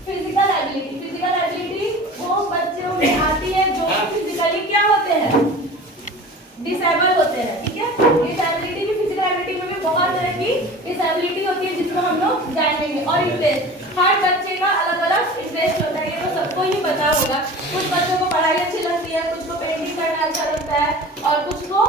फिजिकल एबिलिटी वो बच्चों में आती है जो फिजिकली क्या होते हैं, डिसेबल होते हैं, ठीक है। डिसेबिलिटी की फिजिकल एबिलिटी में भी बहुत तरह की डिसेबिलिटी होती है जिसको हम लोग जानेंगे। और इंटरेस्ट, हर बच्चे का अलग अलग इंटरेस्ट होता है, ये तो सबको ही पता होगा। कुछ बच्चों को पढ़ाई अच्छी लगती है, कुछ को पेंटिंग करना अच्छा लगता है और कुछ को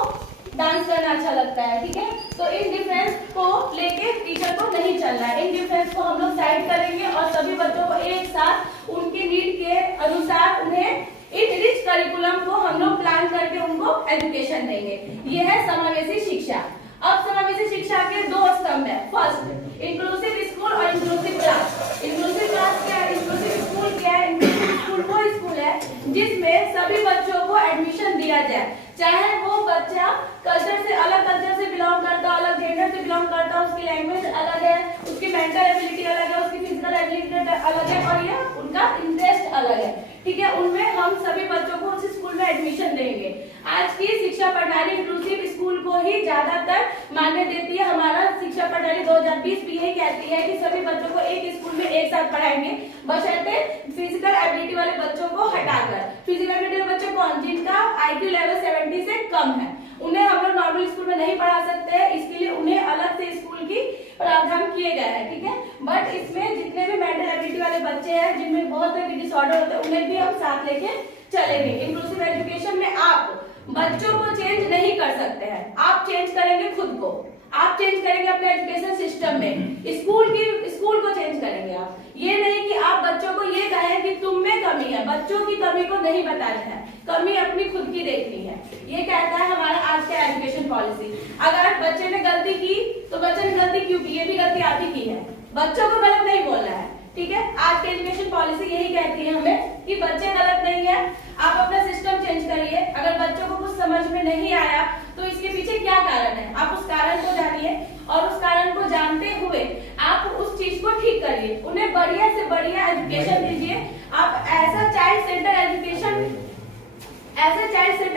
डांस करना अच्छा लगता है, ठीक है। तो इन डिफरेंस को लेके टीचर को नहीं चलना है, इन डिफरेंस को हम लोग साइड करेंगे और सभी बच्चों को एक साथ उनकी नीड के अनुसार उन्हें इन रिच करिकुलम को हम लोग प्लान करके उनको एजुकेशन देंगे। ये है समावेशी शिक्षा। अब समावेशी शिक्षा के दो स्तंभ है। फर्स्ट, इंक्लूसिव स्कूल और इंक्लूसिव क्लास। इंक्लूसिव क्लास क्या है? इंक्लूसिव स्कूल क्या है? इंक्लूसिव स्कूल वो स्कूल है जिसमें सभी बच्चों को एडमिशन दिया जाए, चाहे वो बच्चा कल्चर से अलग कल्चर से बिलोंग करता, अलग जेंडर से बिलोंग करता, उसकी लैंग्वेज अलग है, उसकी मेंटल एबिलिटी अलग है, उसकी फिजिकल एबिलिटी अलग है और ये उनका इंटरेस्ट अलग है, ठीक है। उनमें हम सभी बच्चों को उस स्कूल में एडमिशन देंगे। आज की शिक्षा प्रणाली इंक्लूसिव स्कूल को ही ज्यादातर मान्य देती है। हमारा शिक्षा प्रणाली 2020 भी यही कहती है कि सभी बच्चों को एक स्कूल में एक साथ पढ़ाएंगे, बशर्ते फिजिकल एबिलिटी वाले बच्चों को हटाकर। फिजिकल एबिलिटी वाले बच्चे कौन? जिनका IQ लेवल 70 से कम है, उन्हें हम लोग नॉर्मल स्कूल में नहीं पढ़ा सकते हैं, इसके लिए उन्हें अलग से स्कूल की प्रावधान किए गए हैं, ठीक है। बट इसमें जितने भी मेंटल एबिलिटी वाले बच्चे हैं जिनमें बहुत तरह के डिसऑर्डर होते हैं उन्हें भी हम साथ लेके चलेंगे। इंक्लूसिव एजुकेशन में आप बच्चों को चेंज नहीं कर सकते हैं, आप चेंज करेंगे खुद को, आप चेंज करेंगे अपने एजुकेशन सिस्टम में, स्कूल को चेंज करेंगे आप। ये नहीं कि आप बच्चों को ये कहें कि तुम में कमी है, बच्चों की कमी को नहीं बताना है, कमी अपनी खुद की देखनी है। ये कहता है हमारा आज का एजुकेशन पॉलिसी। अगर बच्चे ने गलती की तो बच्चे ने गलती क्यों की, ये भी गलती आप ही की है, बच्चों को गलत नहीं बोलना है, ठीक है। आज की एजुकेशन पॉलिसी यही कहती है हमें कि बच्चे गलत नहीं है, आप अपना सिस्टम चेंज करिए। अगर बच्चों को कुछ समझ में नहीं आया तो इसके पीछे क्या कारण है, आप उस कारण को जानिए और उस कारण को जानते हुए आप उस चीज को ठीक करिए, उन्हें बढ़िया से बढ़िया एजुकेशन दीजिए। आप ऐसा चाइल्ड सेंटर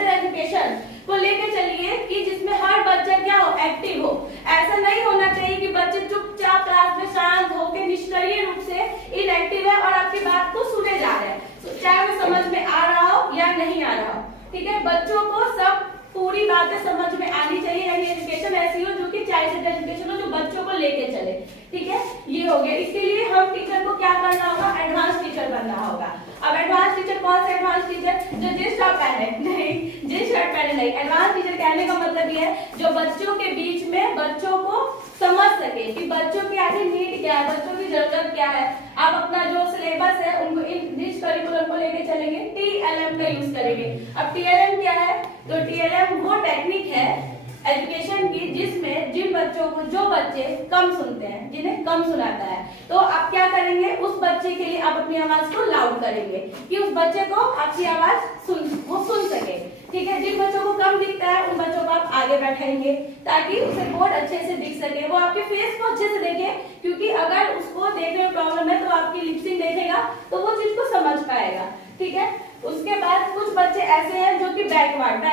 एजुकेशन को लेके चलिए कि जिसमें हर बच्चा क्या हो, एक्टिव हो। ऐसा नहीं होना चाहिए कि बच्चे चुपचाप क्लास में शांत होकर निष्क्रिय रूप से इनएक्टिव है और आपकी बात को सुने जा रहे हैं, चाहे वो समझ में आ रहा हो या नहीं आ रहा हो, ठीक है। बच्चों को सब पूरी बातें समझ में आनी चाहिए, यानी एजुकेशन ऐसी हो जो कि चाइल्ड सेंटर एजुकेशन हो, जो बच्चों को लेके चले, ठीक है। ये हो गया। इसके लिए हम टीचर को क्या करना होगा? एडवांस टीचर बनना होगा। अब एडवांस टीचर कौन सा एडवांस टीचर? जो जींस टॉप पहने नहीं, जींस शर्ट पहने नहीं। एडवांस टीचर कहने का मतलब ये है जो बच्चों के बीच में बच्चों को समझ सके कि बच्चों की आखिर नीड क्या है, बच्चों की जरूरत क्या है। आप अपना जो सिलेबस है उनको इन रिच करिकुलम को लेके चलेंगे, TLM का यूज करेंगे। अब TLM क्या है? तो TLM वो टेक्निक है एजुकेशन की जिसमें जिन बच्चों को, जो बच्चे कम सुनते हैं, जिन्हें कम सुनाता है, तो आप क्या करेंगे? उस बच्चे के लिए आप अपनी आवाज को लाउड करेंगे कि उस बच्चे को आपकी आवाज वो सुन सके, ठीक है। जिन बच्चों को कम दिखता है उन बच्चों को आप आगे बैठाएंगे ताकि उसे बोर्ड अच्छे से दिख सके, वो आपके फेस को अच्छे से देखे, क्योंकि अगर उसको देखने में प्रॉब्लम है तो आपकी लिपसिंग देखेगा तो वो चीज को समझ पाएगा, ठीक है। उसके बाद कुछ बच्चे ऐसे हैं जो कि बैकवर्ड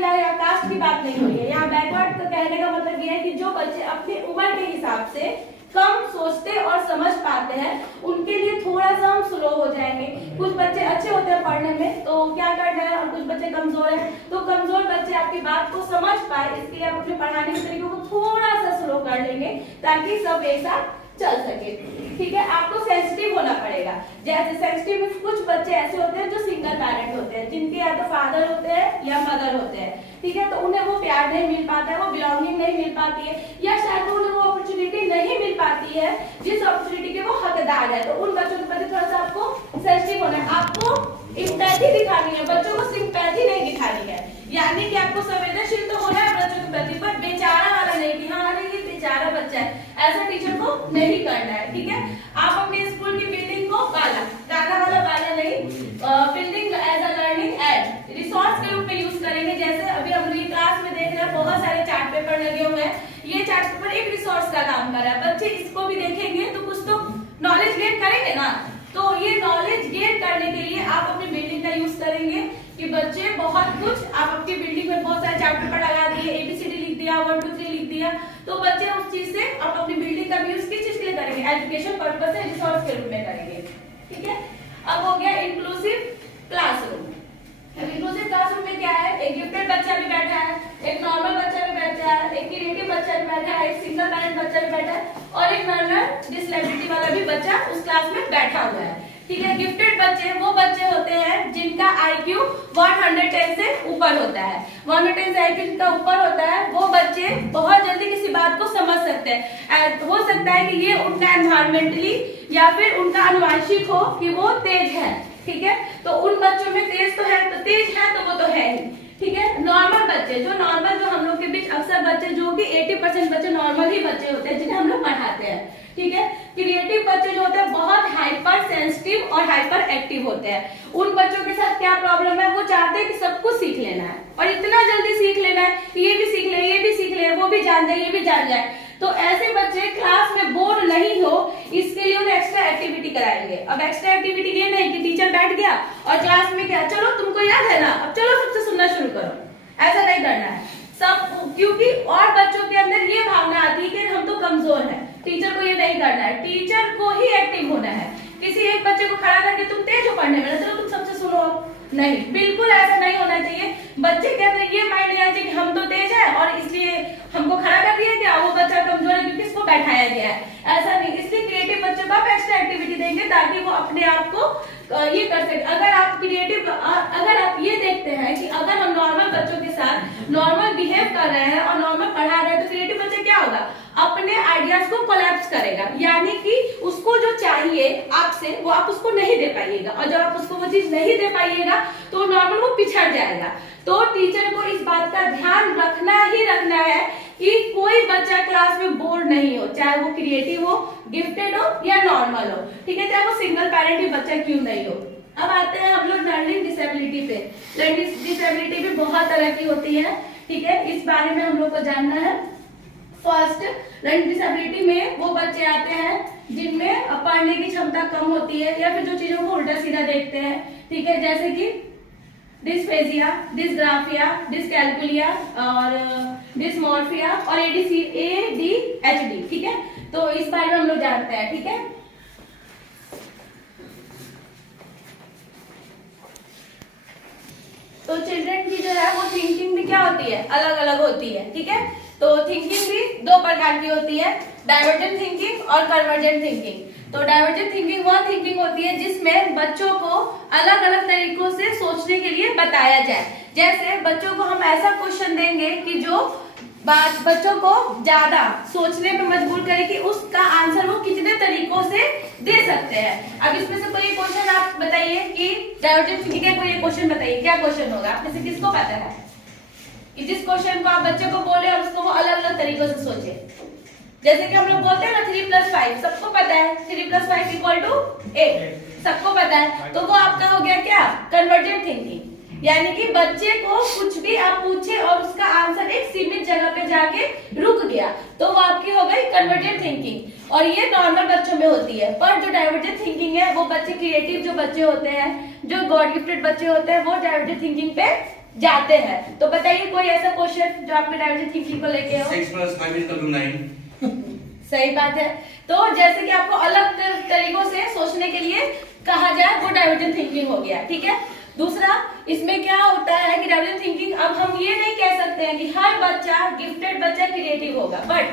या कास्ट की बात नहीं हो रही है, यहाँ बैकवर्ड का कहने का मतलब ये है कि जो बच्चे अपनी उम्र के हिसाब से कम सोचते और समझ पाते हैं उनके लिए थोड़ा सा हम स्लो हो जाएंगे। कुछ बच्चे अच्छे होते हैं पढ़ने में तो क्या करना है, और कुछ बच्चे कमजोर हैं तो कमजोर बच्चे आपकी बात को समझ पाए, इसके लिए आप अपने पढ़ाने के तरीके को थोड़ा सा स्लो कर लेंगे ताकि सब एक साथ चल सके, ठीक है। आपको सेंसिटिव होना पड़ेगा। जैसे सेंसिटिव में कुछ बच्चे ऐसे होते हैं जो सिंगल पेरेंट होते हैं, जिनके या तो फादर होते हैं या मदर होते हैं, ठीक है। तो उन्हें वो प्यार नहीं मिल पाता है, वो बिलोंगिंग नहीं मिल पाती है, या शायद उन्हें वो अपॉर्चुनिटी नहीं मिल पाती है जिस अपॉर्चुनिटी के वो हकदार है। तो उन बच्चों के प्रति थोड़ा सा आपको सेंसिटिव होना है, आपको एम्पैथी दिखानी है, बच्चों को सिंपैथी नहीं दिखानी है, यानी कि आपको संवेदनशील तो होना है बच्चों के प्रति, पर बेचारा वाला नहीं कि हाँ अरे ये बेचारा बच्चा है, ऐसा टीचर को नहीं करना है, ठीक है। आप अपने स्कूल की बिल्डिंग को गाना वाला नहीं, building as a learning aid resource के रूप में यूज करेंगे। जैसे अभी हम क्लास में देख नंबर है, बच्चे इसको भी देखेंगे तो कुछ तो नॉलेज गेन करेंगे ना। तो ये नॉलेज गेन करने के लिए आप अपनी बिल्डिंग का यूज करेंगे कि बच्चे बहुत कुछ आप अपनी बिल्डिंग में बहुत सारे चार्ट पेपर लगा दिए, ABCD लिख दिया, 1 2 3 लिख दिया, तो बच्चे उस चीज से आप अपनी बिल्डिंग का यूज किस चीज के लिए करेंगे, एजुकेशन पर्पस से रिसोर्स के रूप में करेंगे। ठीक है, अब हो गया इंक्लूसिव क्लासरूम। इंक्लूसिव क्लासरूम में क्या है, एक गिफ्टेड बच्चा भी बैठा है, एक नॉर्मल बच्चा भी बैठा है, एक क्रिएटिव बच्चा भी बैठा है, एक सिंगल पेरेंट बच्चा भी बैठा है और एक लर्नर डिसेबिलिटी वाला भी बच्चा उस क्लास में बैठा हुआ है। ठीक है, गिफ्टेड बच्चे वो बच्चे होते हैं जिनका IQ 110 से ऊपर होता है। 110 से IQ जिनका ऊपर होता है वो बच्चे बहुत जल्दी किसी बात को समझ सकते हैं। हो सकता है कि ये उनका एनवायरमेंटली या फिर उनका आनुवांशिक हो कि वो तेज है। ठीक है, तो उन बच्चों में तेज तो है, तो तेज है तो वो तो है ही। ठीक है, नॉर्मल बच्चे जो हम लोग के बीच अक्सर बच्चे जो कि 80% बच्चे नॉर्मल ही बच्चे होते हैं जिन्हें हम लोग पढ़ाते हैं। ठीक है, क्रिएटिव बच्चे जो होते हैं बहुत हाइपर सेंसिटिव और हाइपर एक्टिव होते हैं। उन बच्चों के साथ क्या प्रॉब्लम है, वो चाहते हैं कि सब कुछ सीख लेना है और इतना जल्दी सीख लेना है कि ये भी सीख ले, ये भी सीख ले, वो भी जान जाए, ये भी जान जाए। तो ऐसे बच्चे क्लास में बोर नहीं हो इसके लिए उन्हें एक्स्ट्रा एक्टिविटी कराएंगे। अब एक्स्ट्रा एक्टिविटी ये नहीं कि टीचर बैठ गया और क्लास में क्या, चलो तुमको याद है ना, अब चलो सबसे सुनना शुरू करो, ऐसा नहीं करना है सब, क्योंकि और बच्चों के अंदर ये भावना आती है कि हम तो कमजोर हैं, टीचर को ये नहीं करना है, टीचर को ही एक्टिव होना है। किसी एक बच्चे को खड़ा करके तुम तेज हो पढ़ने में, चलो तुम सबसे सुनो, नहीं, बिल्कुल ऐसा नहीं होना चाहिए। बच्चे के अंदर ये माइंड नहीं आना चाहिए कि हम तो तेज है और इसलिए हमको खड़ा कर दिया गया, वो बच्चा कमजोर है क्योंकि इसको बैठाया गया है, ऐसा नहीं। इसलिए क्रिएटिव बच्चों को आप एक्स्ट्रा एक्टिविटी देंगे ताकि वो अपने आप को ये कर सके। अगर आप क्रिएटिव, अगर आप ये देखते हैं कि अगर हम नॉर्मल बच्चों के साथ नॉर्मल बिहेव कर रहे हैं और नॉर्मल पढ़ा रहे हैं तो क्रिएटिव बच्चा क्या होगा, अपने आइडियाज को कोलैप्स करेगा, यानी कि उसको जो चाहिए आपसे वो आप उसको नहीं दे पाइएगा और जब आप उसको वो चीज नहीं दे पाइएगा तो नॉर्मल वो पिछड़ जाएगा। तो टीचर को इस बात का ध्यान रखना ही रखना है कि कोई बच्चा क्लास में बोर नहीं हो, चाहे वो क्रिएटिव हो, गिफ्टेड हो या नॉर्मल हो। ठीक है, चाहे वो सिंगल पेरेंट ही बच्चा क्यों नहीं हो। अब आते हैं हम लोग लर्निंग डिसेबिलिटी पे। लर्निंग डिसेबिलिटी भी बहुत तरह की होती है। ठीक है, इस बारे में हम लोग को जानना है। फर्स्ट, लर्निंग डिसेबिलिटी में वो बच्चे आते हैं जिनमें पढ़ने की क्षमता कम होती है या फिर जो चीजों को उल्टा सीधा देखते हैं। ठीक है, जैसे कि डिस्फेजिया, डिस्ग्राफिया, डिस्कैल्कुलिया और डिस्मॉर्फिया और ADHD। ठीक है, तो इस बारे में हम लोग जानते हैं। ठीक है, तो चिल्ड्रन की जो है वो थिंकिंग भी क्या होती है, अलग अलग होती है। ठीक है, तो थिंकिंग भी 2 प्रकार की होती है, डाइवर्जेंट थिंकिंग और कन्वर्जेंट थिंकिंग। तो डाइवर्जेंट थिंकिंग वो थिंकिंग होती है जिसमें बच्चों को अलग अलग तरीकों से सोचने के लिए बताया जाए। जैसे बच्चों को हम ऐसा क्वेश्चन देंगे कि जो बात बच्चों को ज्यादा सोचने पे मजबूर करे कि उसका आंसर वो कितने तरीकों से दे सकते हैं। अब इसमें से कोई क्वेश्चन आप बताइए कि डाइवर्जेंट थिंकिंग का कोई क्वेश्चन बताइए, क्या क्वेश्चन होगा, आप में से किसको पता है कि जिस क्वेश्चन को आप बच्चे को बोले और उसको वो अलग अलग तरीकों से सोचे। जैसे कि हम लोग बोलते हैं ना 3 + 5, सबको पता है 3 + 5 = 8, सबको पता है। तो वो आपका हो गया क्या, कन्वर्जेंट थिंकिंग, यानी कि बच्चे को कुछ भी आप पूछे और उसका आंसर एक सीमित जगह पे जाके रुक गया, तो वो आपकी हो गई कन्वर्जेंट थिंकिंग। और ये नॉर्मल बच्चों में होती है। पर जो डाइवर्जेंट थिंकिंग है वो बच्चे क्रिएटिव जो बच्चे होते हैं, जो गॉड गिफ्टेड बच्चे होते हैं, वो डाइवर्जेंट थिंकिंग पे जाते हैं। तो बताइए कोई ऐसा क्वेश्चन जो आपके डाइवर्जेंट थिंकिंग को लेके हो। 6 + 5 = 9। सही बात है। तो जैसे कि आपको अलग तरीकों से सोचने के लिए कहा जाए, वो डाइवर्जेंट थिंकिंग हो गया। ठीक है, दूसरा इसमें क्या होता है कि डाइवर्जेंट थिंकिंग, अब हम ये नहीं कह सकते हैं कि हर बच्चा गिफ्टेड बच्चा क्रिएटिव होगा, बट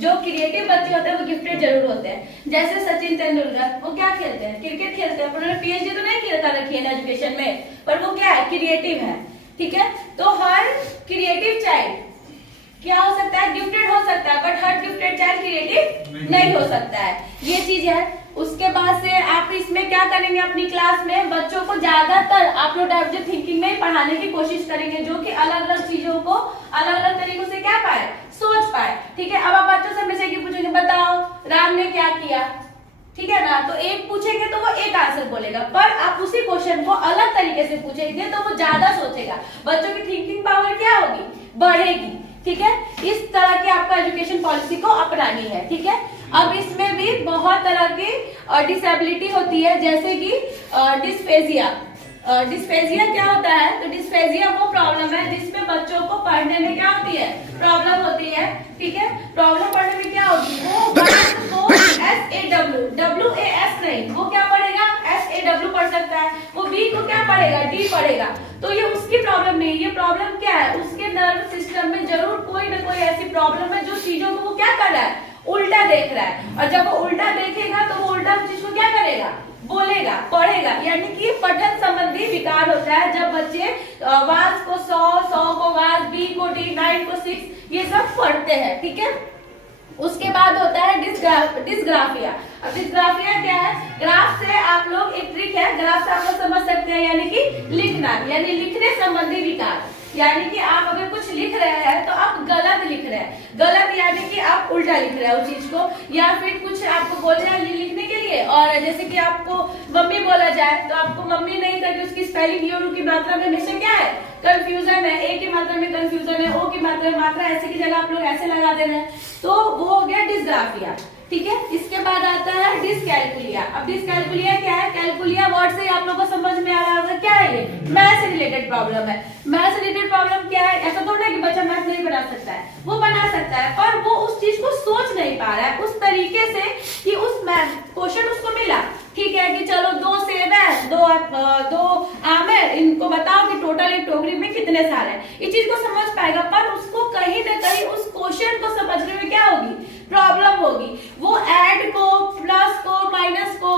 जो क्रिएटिव बच्चे होते हैं वो गिफ्टेड जरूर होते हैं। जैसे सचिन तेंदुलकर, वो क्या खेलते हैं, क्रिकेट खेलते हैं, उन्होंने PhD तो नहीं कर रखी है एजुकेशन में, पर वो क्या है, क्रिएटिव है। ठीक है, तो हर क्रिएटिव चाइल्ड क्या हो सकता है, गिफ्टेड हो सकता है, but her gifted child creative नहीं हो सकता है, ये चीज है। उसके बाद से आप इसमें क्या करेंगे, अपनी क्लास में बच्चों को ज्यादातर आप लोग डाइवर्जेंट थिंकिंग में पढ़ाने की कोशिश करेंगे, जो कि अलग अलग चीजों को अलग अलग तरीकों से क्या पाए, सोच पाए। ठीक है, अब आप बच्चों से हमेशा पूछेंगे, बताओ राम ने क्या किया, ठीक है ना, तो एक पूछेंगे तो वो एक आंसर बोलेगा, पर आप उसी क्वेश्चन को अलग तरीके से पूछेंगे तो वो ज्यादा सोचेगा, बच्चों की थिंकिंग पावर क्या होगी, बढ़ेगी। ठीक है। इस तरह की आपको एजुकेशन पॉलिसी को अपनानी है, ठीक है। अब इसमें भी बहुत तरह की डिसेबिलिटी होती है, जैसे कि डिस्फेजिया। डिस्फेजिया क्या होता है? तो डिस्फेजिया वो प्रॉब्लम है जिसमें बच्चों को पढ़ने में क्या होती है? प्रॉब्लम होती है, ठीक है। प्रॉब्लम पढ़ने में क्या होगी? वो SAWS नहीं, वो क्या पढ़ेगा? SAW पढ़ सकता है। वो B को क्या पढ़ेगा? D पढ़ेगा। तो ये उसकी प्रॉब्लम नहीं, ये प्रॉब्लम क्या है? उसके नर्व सिस्टम में जरूर कोई ना कोई ऐसी प्रॉब्लम है जो चीजों को वो क्या कर रहा है? उल्टा देख रहा है। और जब वो उल्टा देखेगा तो वो उल्टा चीज को क्या करेगा? बोलेगा, पढ़ेगा। यानी कि पठन संबंधी विकार होता है जब बच्चे वास को 100 को वास, बी को डी, 9 को 6 ये सब पढ़ते हैं, ठीक है। उसके बाद होता है डिस्ग्राफिया। अब डिस्ग्राफिया क्या है? ग्राफ से आप लोग, एक ट्रिक है, ग्राफ से आप लोग समझ सकते हैं, यानी कि लिखना, यानी लिखने संबंधी विकार। यानी कि आप अगर कुछ लिख रहे हैं तो आप गलत लिख रहे हैं, गलत यानी कि आप उल्टा लिख रहे हैं उस चीज को, या फिर कुछ आपको बोले जाए लिखने के लिए, और जैसे कि आपको मम्मी बोला जाए तो आपको मम्मी नहीं करके उसकी स्पेलिंग यूरू की मात्रा में हमेशा क्या है? कंफ्यूजन है। ए की मात्रा में कंफ्यूजन है, ओ की मात्रा ऐसे की जगह आप लोग ऐसे लगा दे रहे हैं, तो वो हो गया डिस्ग्राफिया, ठीक है। इसके बाद आता है डिसकैलकुलिया। अब डिसकैलकुलिया क्या है? कैलकुलिया वर्ड से आप लोगों को समझ में आ रहा होगा क्या है? ये मैथ से रिलेटेड प्रॉब्लम है। मैथ से रिलेटेड प्रॉब्लम क्या है? ऐसा थोड़ा है कि बच्चा मैथ नहीं बना सकता है, वो बना सकता है, पर वो उस चीज को सोच नहीं पा रहा है उस तरीके से कि उस क्वेश्चन उसको मिला, ठीक है, कि चलो 2 सेब है, 2 आम है, इनको बताओ कि टोटल एक टोकरी में कितने सारे हैं। इस चीज को समझ पाएगा, पर उसको कहीं ना कहीं उस क्वेश्चन को समझने में क्या होगी? प्रॉब्लम होगी। वो ऐड को, प्लस को, माइनस को,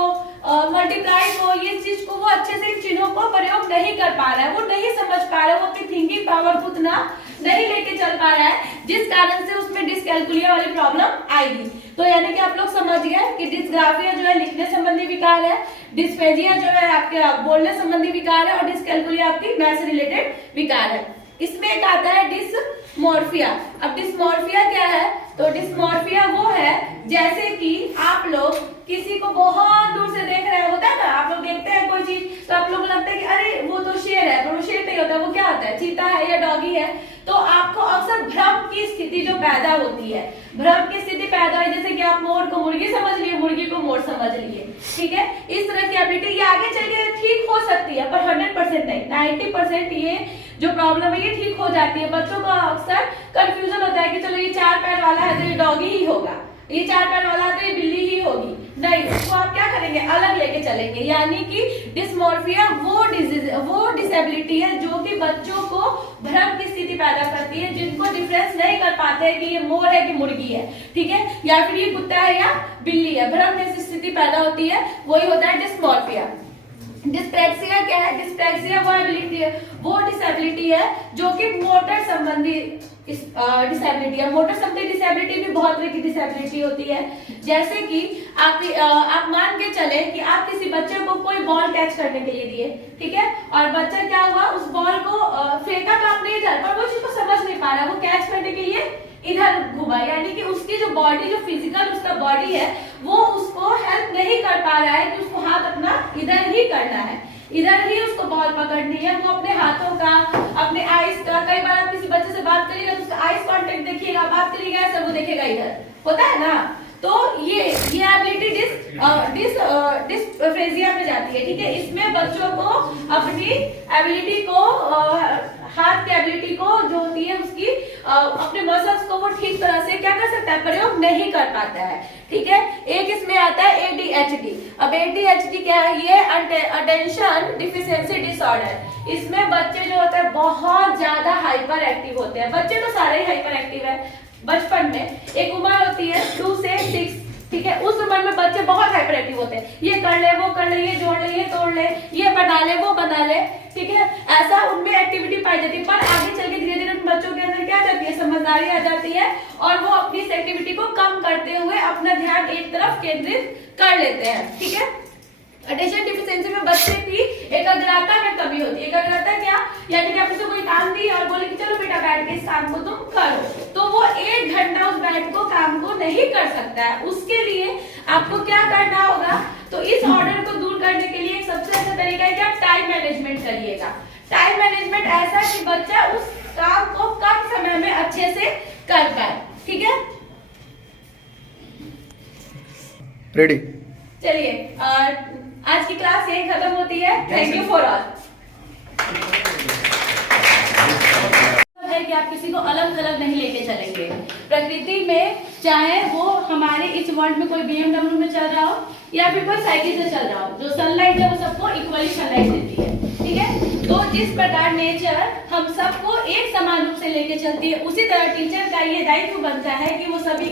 मल्टीप्लाई को, ये चीज को वो अच्छे से चिन्हों को प्रयोग नहीं कर पा रहा है, वो नहीं समझ पा रहा है, वो अपनी थिंकिंग पावर को उतना नहीं लेके चल पा रहा है, जिस कारण से उसमें डिसकैलकुलिया वाली प्रॉब्लम आएगी। तो यानी कि आप लोग समझ गए कि डिस्ग्राफिया जो है लिखने संबंधी विकार है, डिस्फेजिया जो है आपके बोलने संबंधी विकार है, और डिसकैलकुलिया आपकी मैथ से रिलेटेड विकार है। इसमें एक आता है डिसमॉर्फिया। अब डिसमॉर्फिया क्या है? तो डिसमॉर्फिया वो है जैसे कि आप लोग किसी को बहुत दूर से देख रहे होता है ना, आप लोग देखते हैं कोई चीज तो आप लोग लगता है कि अरे वो तो शेर है, पर वो शेर नहीं होता, वो क्या होता है? चीता है या डॉगी है। तो आपको अक्सर भ्रम की स्थिति जो पैदा होती है, भ्रम की स्थिति पैदा है, जैसे कि आप मोर को मुर्गी समझ लिए, मुर्गी को मोर समझ लिए, ठीक है। इस तरह की एबिलिटी ये आगे चल के ठीक हो सकती है, पर 100% नहीं, 90% ये जो प्रॉब्लम है ये ठीक हो जाती है। बच्चों को अक्सर कंफ्यूजन होता है कि चलो ये 4 पैर वाला है तो ये डॉगी ही होगा, ये 4 पैर वाला है तो ये बिल्ली ही होगी। नहीं, उसको आप क्या करेंगे? अलग लेके चलेंगे। यानी कि डिसमॉर्फिया वो डिसेबिलिटी है जो कि बच्चों को भ्रम की स्थिति पैदा करती है, जिनको डिफरेंस नहीं कर पाते हैं कि ये मोर है कि मुर्गी है, ठीक है, या फिर ये कुत्ता है या बिल्ली है। भ्रम जैसी स्थिति पैदा होती है, वही होता है डिसमॉर्फिया। डिस्प्रैक्सिया क्या है? डिस्प्रैक्सिया वो एबिलिटी है, वो डिसेबिलिटी है जो कि मोटर संबंधी डिसेबिलिटी है। मोटर संबंधी डिसेबिलिटी भी बहुत तरह की डिसेबिलिटी होती है, जैसे कि आप मान के चले कि आप किसी बच्चे को कोई बॉल कैच करने के लिए दिए, ठीक है, और बच्चा क्या हुआ, उस बॉल को फेंका तो आपने इधर, पर वो चीज को समझ नहीं पा रहा, वो कैच करने के लिए इधर घुमा, यानी कि उसकी जो बॉडी, जो फिजिकल उसका बॉडी है, वो उसको हेल्प नहीं कर पा रहा है कि उसको हाथ अपना इधर ही करना है, इधर ही उसको बॉल पकड़नी है। वो अपने हाथों का, अपने आईज का, कई बार आप किसी बच्चे से बात करिएगा तो उसका आईज कांटेक्ट देखिएगा, बात करिएगा सर वो देखेगा इधर, होता है ना। तो ये एबिलिटी डिस्प्रेजिया में जाती है, ठीक है। इसमें बच्चों को अपनी एबिलिटी को, हाथ की एबिलिटी को जो होती है उसकी अपने मसल्स को वो ठीक तरह से क्या कर सकता है? प्रयोग नहीं कर पाता है, ठीक है। एक इसमें आता है ADHD। अब ADHD क्या है? ये अटेंशन डिफिशिएंसी डिसऑर्डर। इसमें बच्चे जो होते हैं बहुत ज्यादा हाइपर एक्टिव होते हैं। बच्चे तो सारे ही हाइपर एक्टिव है। बचपन में एक उम्र होती है 2 से 6, ठीक है, उस उम्र में बच्चे बहुत हाइपर एक्टिव होते हैं, ये कर ले, वो कर ले, ये जोड़ ले, ये तोड़ ले, ये बना ले, वो बना ले, ठीक है, ऐसा उनमें एक्टिविटी पाई जाती है। पर आगे चल के धीरे धीरे बच्चों के अंदर क्या जाती है? समझदारी आ जाती है, और वो अपनी इस एक्टिविटी को कम करते हुए अपना ध्यान एक तरफ केंद्रित कर लेते हैं, ठीक है। अटेंशन डिफिशिएंसी में बच्चे की एकाग्रता में कमी होती है। एकाग्रता क्या? यानी कि आप उसे कोई काम दी और बोले कि चलो बेटा बैठ के इस काम को तुम करो, तो वो 1 घंटा उस बैठ को काम को नहीं कर सकता है। उसके लिए आपको क्या करना होगा? तो इस ऑर्डर को दूर करने के लिए सबसे अच्छा तरीका है कि आप टाइम मैनेजमेंट करिएगा। टाइम मैनेजमेंट ऐसा कि बच्चा उस काम को कम समय में अच्छे से कर पाए। ठीक है, रेडी। चलिए आज की क्लास यही खत्म होती है। Thank you for all. है कि आप किसी को अलग थलग नहीं लेके चलेंगे। प्रकृति में चाहे वो हमारे इस वर्ल्ड में कोई BMW में चल रहा हो या फिर कोई साइकिल से चल रहा हो, जो सनलाइट है वो सबको इक्वली सनलाइट देती है। ठीक है, तो जिस प्रकार नेचर हम सबको एक समान रूप से लेके चलती है, उसी तरह टीचर का ये दायित्व बनता है कि वो सभी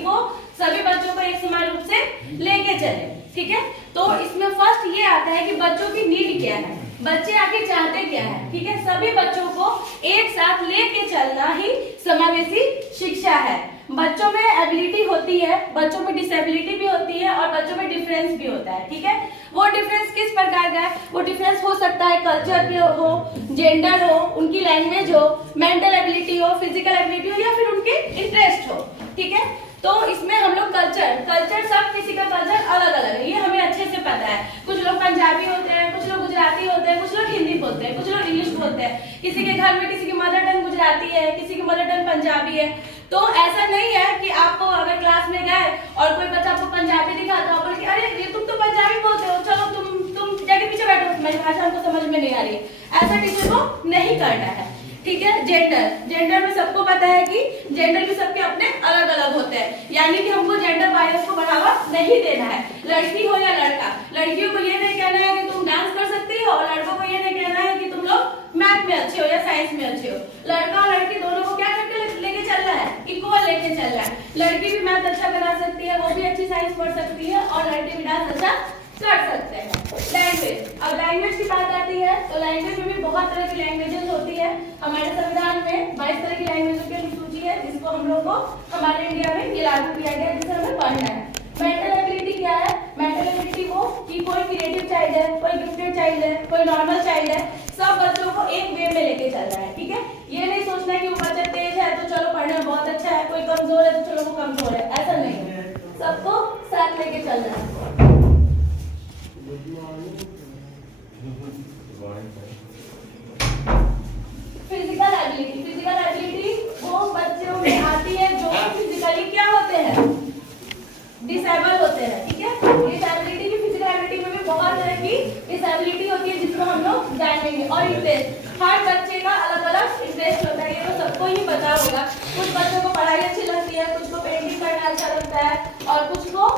बच्चों को एक समान रूप से लेके चले। ठीक है, तो इसमें फर्स्ट ये आता है कि बच्चों की नीड क्या है, बच्चे आगे चाहते क्या है। ठीक है, सभी बच्चों को एक साथ लेके चलना ही समावेशी शिक्षा है। बच्चों में एबिलिटी होती है, बच्चों में डिसेबिलिटी भी होती है और बच्चों में डिफरेंस भी होता है। ठीक है, वो डिफरेंस किस प्रकार का है? वो डिफरेंस हो सकता है कल्चर के हो, जेंडर हो, उनकी लैंग्वेज हो, मेंटल एबिलिटी हो, फिजिकल एबिलिटी हो या फिर उनके इंटरेस्ट हो। ठीक है, तो इसमें हम लोग कल्चर सब किसी का कल्चर अलग अलग है, ये हमें अच्छे से पता है। कुछ लोग पंजाबी होते हैं, कुछ लोग गुजराती होते हैं, कुछ लोग हिंदी बोलते हैं, कुछ लोग इंग्लिश बोलते हैं। किसी के घर में किसी की मदर टंग गुजराती है, किसी की मदर टंग पंजाबी है। तो ऐसा नहीं है कि आपको अगर क्लास में गए और कोई बच्चा आपको पंजाबी दिखाता हो, बोले अरे ये तुम तो पंजाबी बोलते हो, चलो तुम जाके पीछे बैठो, मेरी भाषा हमको समझ में नहीं आ रही। ऐसा टीचर को नहीं करना है। ठीक है, जेंडर में सबको पता है कि जेंडर भी सबके अपने अलग अलग होते हैं, यानी कि हमको जेंडर बायस को बढ़ावा नहीं देना है। लड़की हो या लड़का, लड़कियों को ये नहीं कहना है कि तुम डांस कर सकती हो और लड़कों को ये नहीं कहना है कि तुम लोग मैथ में अच्छे हो या साइंस में अच्छे हो। लड़का और लड़की दोनों को क्या करके लेके चल रहा है? इक्वल लेके चल रहा है। लड़की भी मैथ अच्छा करा सकती है, वो भी अच्छी साइंस पढ़ सकती है और लड़के भी डांस अच्छा कर सकते हैं। लैंग्वेज, अब लैंग्वेज की बात आती है तो लैंग्वेज में भी बहुत तरह की लैंग्वेजेस होती है। हमारे संविधान में 22 तरह की लैंग्वेजों की सूची है, जिसको हम लोग को हमारे इंडिया में ये लागू किया गया है, जिसे हमें पढ़ना है। मेंटल एबिलिटी क्या है? मेंटल एबिलिटी वो कि कोई क्रिएटिव चाइल्ड है, कोई गिफ्टेड चाइल्ड है, कोई नॉर्मल चाइल्ड है, सब बच्चों को एक वे में लेके चल रहा है। ठीक है, ये नहीं सोचना कि वो बच्चा तेज है तो चलो पढ़ने में बहुत अच्छा है, कोई कमजोर है तो चलो वो कमजोर है, ऐसा नहीं है, सबको साथ लेके चल रहा है। फिजिकल एबिलिटी वो बच्चों में आती है जो फिजिकली क्या होते हैं? डिसेबल होते हैं। ठीक है, डिसेबिलिटी की फिजिकल एबिलिटी में भी बहुत तरह की डिसेबिलिटी होती है, जिसको हम लोग जानेंगे। और इंटरेस्ट, हर बच्चे का अलग अलग इंटरेस्ट होता है, ये तो सबको ही पता होगा। कुछ बच्चों को पढ़ाई अच्छी लगती है, कुछ को पेंटिंग करना अच्छा लगता है और कुछ को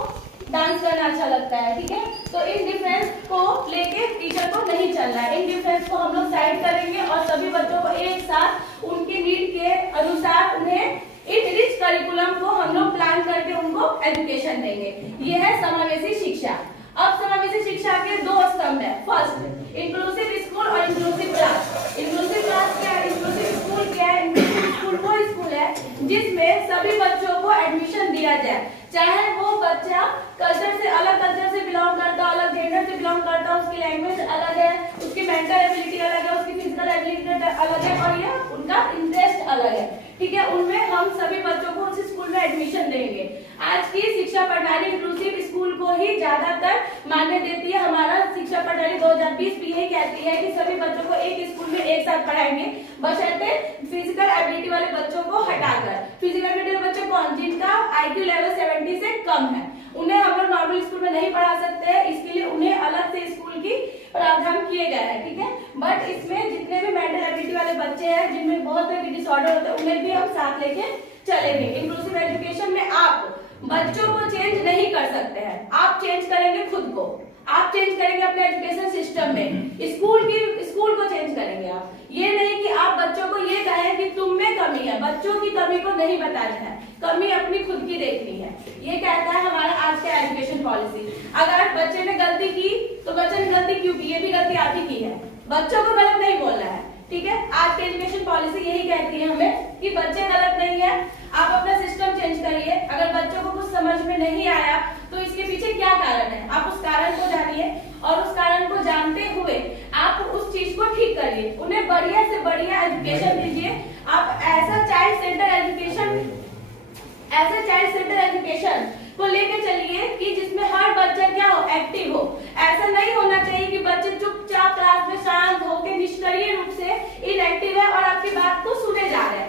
डांस करना अच्छा लगता है। ठीक है, तो इन डिफरेंस को लेके टीचर को नहीं चलना है। इन डिफरेंस को हम लोग साइड करेंगे और सभी बच्चों को एक साथ उनकी नीड के अनुसार उन्हें इन रिच करिकुलम को हम लोग प्लान करके उनको एजुकेशन देंगे। ये है समावेशी शिक्षा। अब समावेशी शिक्षा के दो स्तंभ है। फर्स्ट, इंक्लूसिव स्कूल और इंक्लूसिव क्लास। इंक्लूसिव क्लास क्या है? इंक्लूसिव स्कूल क्या है? इंक्लूसिव स्कूल वो स्कूल है जिसमें सभी बच्चों को एडमिशन दिया जाए, चाहे वो बच्चा कल्चर से अलग कल्चर से बिलोंग करता, अलग जेंडर से बिलोंग करता, उसकी लैंग्वेज अलग है, उसकी मेंटल एबिलिटी अलग है, उसकी फिजिकल एबिलिटी अलग है और ये उनका इंटरेस्ट अलग है। ठीक है, उनमें हम सभी बच्चों को उस स्कूल में एडमिशन देंगे। आज की शिक्षा प्रणाली इंक्लूसिव स्कूल को ही ज्यादातर मान्य देती है। हमारा शिक्षा प्रणाली 2020 भी यही कहती है कि सभी बच्चों को एक स्कूल में एक साथ पढ़ाएंगे, बशर्ते फिजिकल एबिलिटी वाले बच्चों को हटाकर। फिजिकल एबिलिटी वाले बच्चे कौन? जिनका IQ लेवल 70 से कम है, उन्हें हम लोग नॉर्मल स्कूल में नहीं पढ़ा सकते हैं, इसके लिए उन्हें अलग से स्कूल की प्रावधान किए गए हैं। ठीक है, बट इसमें जितने भी मेंटल एबिलिटी वाले बच्चे हैं, जिनमें बहुत तरह के डिसऑर्डर होते हैं, उन्हें भी हम साथ लेके चलेंगे। इंक्लूसिव एजुकेशन में आप बच्चों को चेंज नहीं कर सकते हैं, आप चेंज करेंगे खुद को, आप चेंज करेंगे अपने एजुकेशन सिस्टम में, स्कूल को चेंज करेंगे आप। ये नहीं कि आप बच्चों को ये कहें कि तुम में कमी है, बच्चों की कमी को नहीं बताना है, कमी अपनी खुद की देखनी है। ये कहता है हमारा आज का एजुकेशन पॉलिसी। अगर बच्चे ने गलती की तो बच्चे ने गलती क्यों की? ये भी गलती आप ही की है, बच्चों को गलत नहीं बोलना है। ठीक है, आज की एजुकेशन पॉलिसी यही कहती है हमें कि बच्चे गलत नहीं है, आप अपना सिस्टम चेंज करिए। अगर बच्चों को कुछ समझ में नहीं आया तो इसके पीछे क्या कारण है, आप उस कारण को जानिए और उस कारण को जानते हुए आप उस चीज को ठीक करिए, उन्हें बढ़िया से बढ़िया एजुकेशन दीजिए। आप ऐसा चाइल्ड सेंटर एजुकेशन को लेके चलिए कि जिसमें हर बच्चा क्या हो? एक्टिव हो। ऐसा नहीं होना चाहिए कि बच्चे चुपचाप क्लास में शांत होकर निष्क्रिय रूप से इनएक्टिव है और आपकी बात को सुने जा रहे हैं।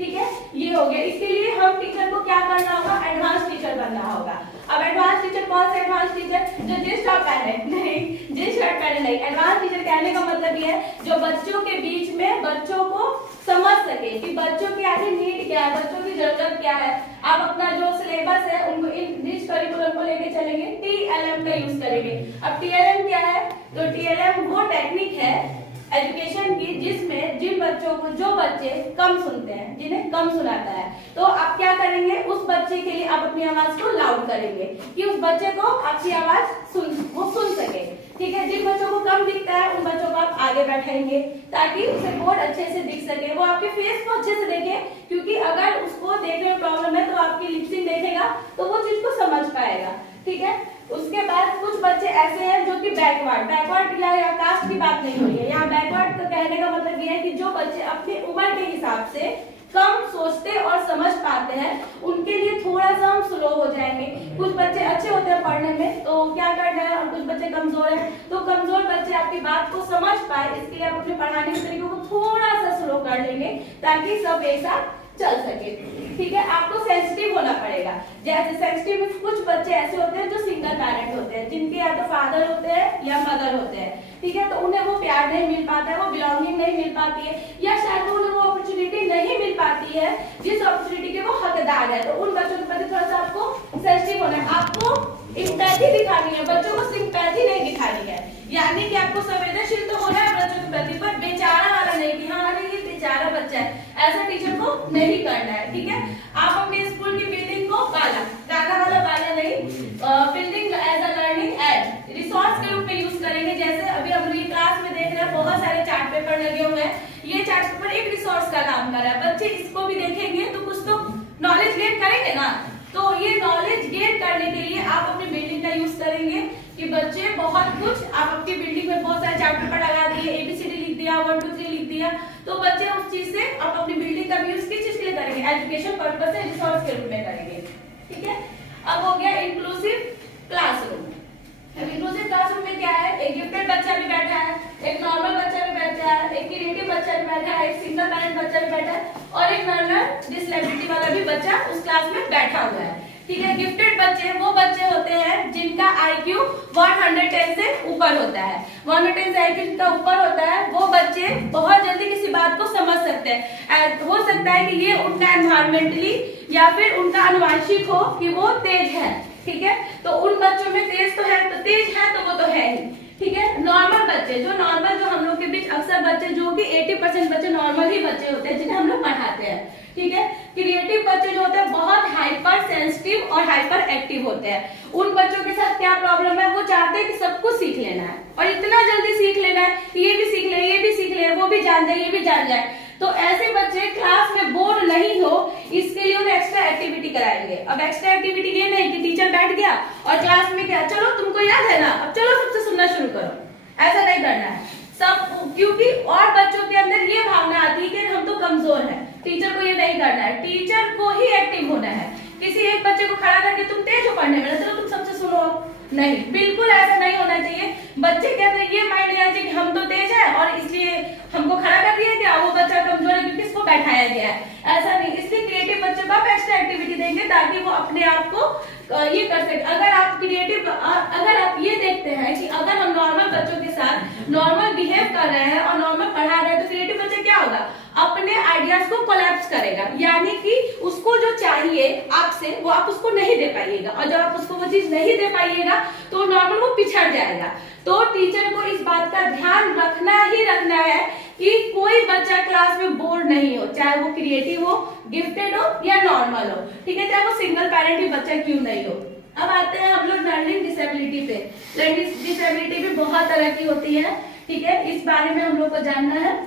ठीक है, ये हो गया। इसके लिए हम टीचर को क्या करना होगा, एडवांस टीचर बनना होगा। अब एडवांस टीचर कौन सा एडवांस टीचर, जो जींस टॉप पहने नहीं, जींस शर्ट पहने नहीं। एडवांस टीचर कहने का मतलब ये है जो बच्चों के बीच में बच्चों को समझ सके कि बच्चों की आगे नीड क्या है, बच्चों की जरूरत क्या है। आप अपना जो सिलेबस है उनको इंग्लिश करिकुलम को लेके चलेंगे, TLM का यूज करेंगे। अब TLM क्या है, तो TLM वो टेक्निक है एजुकेशन की जिसमें जिन बच्चों को, जो बच्चे कम सुनते हैं, जिन्हें कम सुनाता है, तो आप क्या करेंगे, उस बच्चे के लिए आप अपनी आवाज को लाउड करेंगे कि उस बच्चे को आपकी आवाज वो सुन सके। ठीक है, जिन बच्चों को कम दिखता है उन बच्चों को आप आगे बैठाएंगे ताकि उसे बोर्ड अच्छे से दिख सके, वो आपके फेस को अच्छे से देखे, क्योंकि अगर उसको देखने में प्रॉब्लम है तो आपकी लिपसिंग देखेगा तो वो चीज को समझ पाएगा। ठीक है, उसके बाद कुछ बच्चे ऐसे हैं जो कि बैकवर्ड या कास्ट की बात नहीं हो रही है। यहाँ बैकवर्ड का कहने का मतलब ये है कि जो बच्चे अपनी उम्र के हिसाब से कम सोचते और समझ पाते हैं उनके लिए थोड़ा सा हम स्लो हो जाएंगे। कुछ बच्चे अच्छे होते हैं पढ़ने में तो क्या करना है, और कुछ बच्चे कमजोर हैं तो कमजोर बच्चे आपकी बात को समझ पाए, इसके लिए आप अपने पढ़ाने के तरीकों को थोड़ा सा स्लो कर लेंगे ताकि सब एक साथ चल सके। ठीक है, आपको सेंसिटिव होना पड़ेगा। जैसे सेंसिटिव में कुछ बच्चे ऐसे होते हैं जो सिंगल पेरेंट होते हैं, जिनके या तो फादर होते हैं या मदर होते हैं। ठीक है, तो उन्हें वो प्यार नहीं मिल पाता है, वो बिलोंगिंग नहीं मिल पाती है, या शायद उन्हें वो अपॉर्चुनिटी नहीं मिल पाती है जिस अपॉर्चुनिटी के वो हकदार है। तो उन बच्चों के प्रति थोड़ा सा आपको सेंसिटिव होना है, आपको एम्पैथी दिखानी है, बच्चों को सिंपैथी नहीं दिखानी है। यानी कि आपको संवेदनशील तो होना है बच्चों के प्रति, पर बेचारा वाला नहीं कि हाँ अरे ये बेचारा बच्चा है, ऐसा टीचर को नहीं करना है। ठीक है, आप अपने स्कूल की बिल्डिंग को गाना वाला बाला नहीं, building as a learning aid resource के रूप में यूज करेंगे। जैसे अभी हम लोग क्लास में देख रहे हैं बहुत सारे चार्ट पेपर लगे हुए हैं, ये चार्ट पेपर एक रिसोर्स का काम कर रहा है। बच्चे इसको भी देखेंगे तो कुछ तो नॉलेज गेन करेंगे ना, तो ये नॉलेज गेन करने के लिए आप अपनी बिल्डिंग का यूज करेंगे कि बच्चे बहुत कुछ, आप अपनी बिल्डिंग में बहुत सारे चार्ट पेपर लगा दिए, ABCD लिख दिया, 1 2 3 लिख दिया, तो बच्चे उस चीज से आप अपनी बिल्डिंग का यूज किस चीज के लिए करेंगे, एजुकेशन पर्पस से रिसोर्स के रूप में करेंगे। ठीक है, अब हो गया इंक्लूसिव क्लासरूम। अब इंक्लूसिव क्लासरूम में क्या है, एक गिफ्टेड बच्चा भी बैठा है, एक नॉर्मल बच्चा भी बैठा है, एक क्रिएटिव बच्चा भी बैठा है, एक सिंगल पेरेंट बच्चा भी बैठा है और एक लर्नर डिसेबिलिटी वाला भी बच्चा उस क्लास में बैठा हुआ है। ठीक है, गिफ्टेड बच्चे वो बच्चे होते हैं जिनका IQ 110 से ऊपर होता है, 110 से IQ जिनका ऊपर होता है वो बच्चे बहुत जल्दी किसी बात को समझ सकते हैं। हो सकता है कि ये उनका एनवायरमेंटली या फिर उनका अनुवांशिक हो कि वो तेज है। ठीक है, तो उन बच्चों में तेज तो है, तो तेज है तो वो तो है ही। ठीक है, नॉर्मल बच्चे जो हम लोग के बीच अक्सर बच्चे जो कि 80% बच्चे नॉर्मल ही बच्चे होते हैं जिन्हें हम लोग पढ़ाते हैं। ठीक है, क्रिएटिव बच्चे जो होते हैं बहुत हाइपर सेंसिटिव और हाइपर एक्टिव होते हैं। उन बच्चों के साथ क्या प्रॉब्लम है, वो चाहते हैं कि सब कुछ सीख लेना है और इतना जल्दी सीख लेना है कि ये भी सीख ले, ये भी सीख ले, वो भी जान जाए, ये भी जान जाए। तो ऐसे बच्चे क्लास में बोर नहीं हो इसके लिए उन्हें एक्स्ट्रा एक्टिविटी कराएंगे। अब एक्स्ट्रा एक्टिविटी ये नहीं कि टीचर बैठ गया और क्लास में क्या, चलो तुमको याद है ना, अब चलो सबसे सुनना शुरू करो, ऐसा नहीं करना है सब, क्योंकि और बच्चों के अंदर ये भावना आती है कि हम तो कमजोर हैं, टीचर को ये नहीं करना है, टीचर को ही एक्टिव होना है। किसी एक बच्चे को खड़ा करके तुम तेज हो पढ़ने में, चलो तुम सबसे सुनो, नहीं, बिल्कुल ऐसा नहीं होना चाहिए। बच्चे के अंदर ये माइंड नहीं आना चाहिए कि हम तो तेज है और इसलिए हमको खड़ा कर दिया गया, वो बच्चा कमजोर है क्योंकि इसको बैठाया गया है, ऐसा नहीं। इसलिए क्रिएटिव बच्चों को आप एक्स्ट्रा एक्टिविटी देंगे ताकि वो अपने आप को ये कर सके। अगर आप ये देखते हैं कि अगर हम नॉर्मल बच्चों के साथ नॉर्मल बिहेव कर रहे हैं और नॉर्मल पढ़ा रहे हैं तो क्रिएटिव बच्चे क्या होगा, अपने आइडियाज को कोलैप्स करेगा, यानी कि उसको जो चाहिए आपसे वो आप उसको नहीं दे पाइएगा, और जब आप उसको वो चीज नहीं दे पाइएगा तो नॉर्मल वो पिछड़ जाएगा। तो टीचर को इस बात का ध्यान रखना ही रखना है कि कोई बच्चा क्लास में बोर नहीं हो, चाहे वो क्रिएटिव हो, गिफ्टेड हो या नॉर्मल हो। ठीक है, चाहे वो सिंगल पेरेंट ही बच्चा क्यों नहीं हो। अब आते हैं हम लोग लर्निंग डिसेबिलिटी पे। लर्निंग डिसेबिलिटी भी बहुत तरह की होती है। ठीक है, इस बारे में हम लोग को जानना है।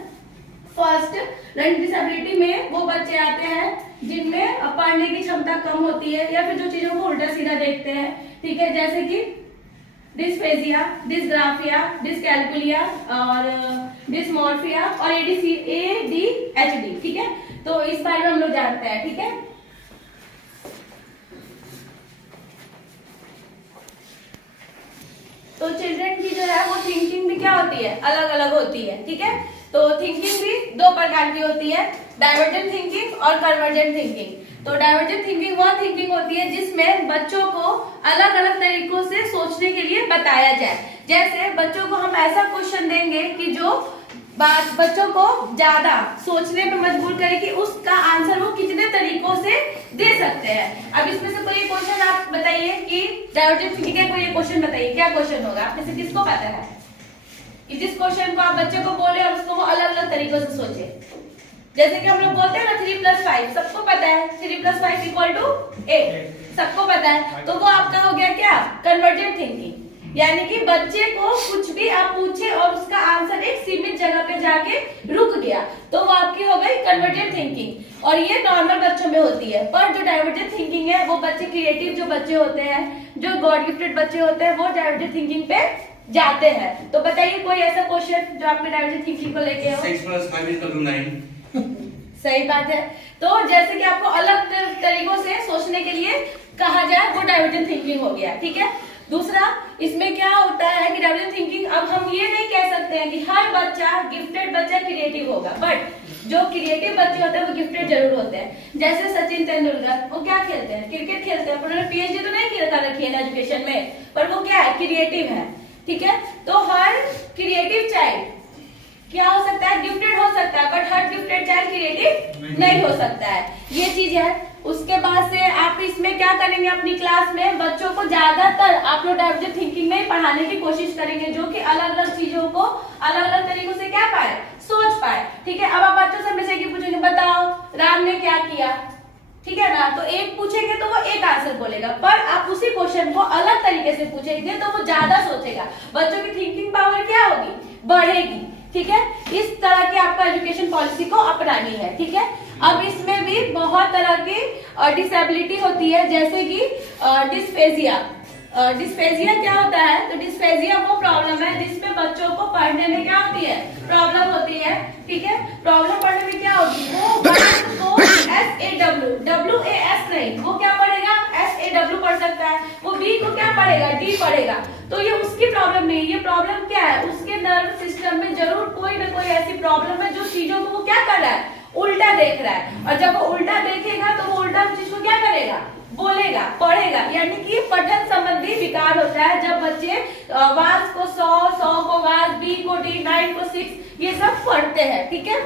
फर्स्ट, लर्निंग डिसेबिलिटी में वो बच्चे आते हैं जिनमें पढ़ने की क्षमता कम होती है या फिर जो चीजों को उल्टा सीधा देखते हैं। ठीक है, जैसे कि डिस्फेजिया, डिस्ग्राफिया, डिस्कैल्कुलिया और डिस्मॉर्फिया और ADHD। ठीक है, तो इस बारे में हम लोग जानते हैं। ठीक है, तो चिल्ड्रन की जो है वो थिंकिंग भी क्या होती है, अलग अलग होती है, ठीक है। तो थिंकिंग भी दो प्रकार की होती है, डाइवर्जेंट थिंकिंग और कन्वर्जेंट थिंकिंग। तो डाइवर्जेंट थिंकिंग वह थिंकिंग होती है जिसमें बच्चों को अलग अलग तरीकों से सोचने के लिए बताया जाए। जैसे बच्चों को हम ऐसा क्वेश्चन देंगे कि जो बात बच्चों को ज्यादा सोचने में मजबूर करे कि उसका आंसर वो कितने तरीकों से दे सकते हैं। अब इसमें से कोई क्वेश्चन आप बताइए कि डाइवर्जेंट थिंकिंग का कोई क्वेश्चन बताइए, क्या क्वेश्चन होगा, आप में से किसको पता है कि जिस क्वेश्चन को आप बच्चे को बोले और उसको वो अलग अलग तरीकों से सोचे। जैसे कि हम लोग बोलते हैं ना 3+5, सबको पता है 3+5 = 8, सबको पता है। तो वो आपका हो गया क्या, कन्वर्जेंट थिंकिंग। यानी कि बच्चे को कुछ भी आप पूछे और उसका आंसर एक सीमित जगह पे जाके रुक गया, तो वो आपकी हो गई कन्वर्जेंट थिंकिंग। और ये नॉर्मल बच्चों में होती है। पर जो डाइवर्जेंट थिंकिंग है वो बच्चे क्रिएटिव जो बच्चे होते हैं, जो गॉड गिफ्टेड बच्चे होते हैं, वो डाइवर्जेंट थिंकिंग पे जाते हैं। तो बताइए कोई ऐसा क्वेश्चन जो आपके डाइवर्जेंट थिंकिंग को लेके हो। 6+5 = 9। सही बात है। तो जैसे कि आपको अलग तरीकों से सोचने के लिए कहा जाए, वो डाइवर्जेंट थिंकिंग हो गया, ठीक है। दूसरा इसमें क्या होता है कि डाइवर्जेंट थिंकिंग, अब हम ये नहीं कह सकते हैं कि हर बच्चा गिफ्टेड बच्चा क्रिएटिव होगा, बट जो क्रिएटिव बच्चे होते हैं वो गिफ्टेड जरूर होते हैं। जैसे सचिन तेंदुलकर, वो क्या खेलते हैं, क्रिकेट खेलते हैं, पर उन्होंने पीएचडी तो नहीं कर रखी है एजुकेशन में, पर वो क्या है, क्रिएटिव है, ठीक है। तो हर क्रिएटिव चाइल्ड क्या हो सकता है, गिफ्टेड हो सकता है, but her gifted child creative नहीं हो सकता है, ये चीज है। उसके बाद से आप इसमें क्या करेंगे, अपनी क्लास में बच्चों को ज्यादातर आप लोग डाइवर्जेंट थिंकिंग में ही पढ़ाने की कोशिश करेंगे, जो कि अलग अलग चीजों को अलग अलग तरीकों से क्या पाए, सोच पाए, ठीक है। अब आप बच्चों से हमेशा की पूछेंगे, बताओ राम ने क्या किया, ठीक है ना, तो एक पूछेंगे तो वो एक आंसर बोलेगा, पर आप उसी क्वेश्चन को अलग तरीके से पूछेंगे तो वो ज्यादा सोचेगा, बच्चों की थिंकिंग पावर क्या होगी, बढ़ेगी, ठीक है। इस तरह की आपको एजुकेशन पॉलिसी को अपनानी है, ठीक है। अब इसमें भी बहुत तरह की डिसेबिलिटी होती है, जैसे कि डिस्फेजिया। डिस्फेजिया क्या होता है, तो डिस्फेजिया वो प्रॉब्लम है जिसमें बच्चों को पढ़ने में क्या होती है, प्रॉब्लम होती है, ठीक है। प्रॉब्लम पढ़ने में क्या होगी, वो SAWS नहीं, वो क्या पढ़ेगा, SAW पढ़ सकता है, वो B को क्या पढ़ेगा, D पढ़ेगा। तो ये उसकी प्रॉब्लम नहीं, ये प्रॉब्लम क्या है, उसके नर्व सिस्टम में जरूर कोई ना कोई ऐसी प्रॉब्लम है जो चीजों को वो क्या कर रहा है, उल्टा देख रहा है। और जब वो उल्टा देखेगा तो वो उल्टा चीज को क्या करेगा, बोलेगा, पढ़ेगा। यानी कि पठन संबंधी विकार होता है जब बच्चे वास को 100 को वास, B को D, 9 को 6, ये सब पढ़ते हैं, ठीक है।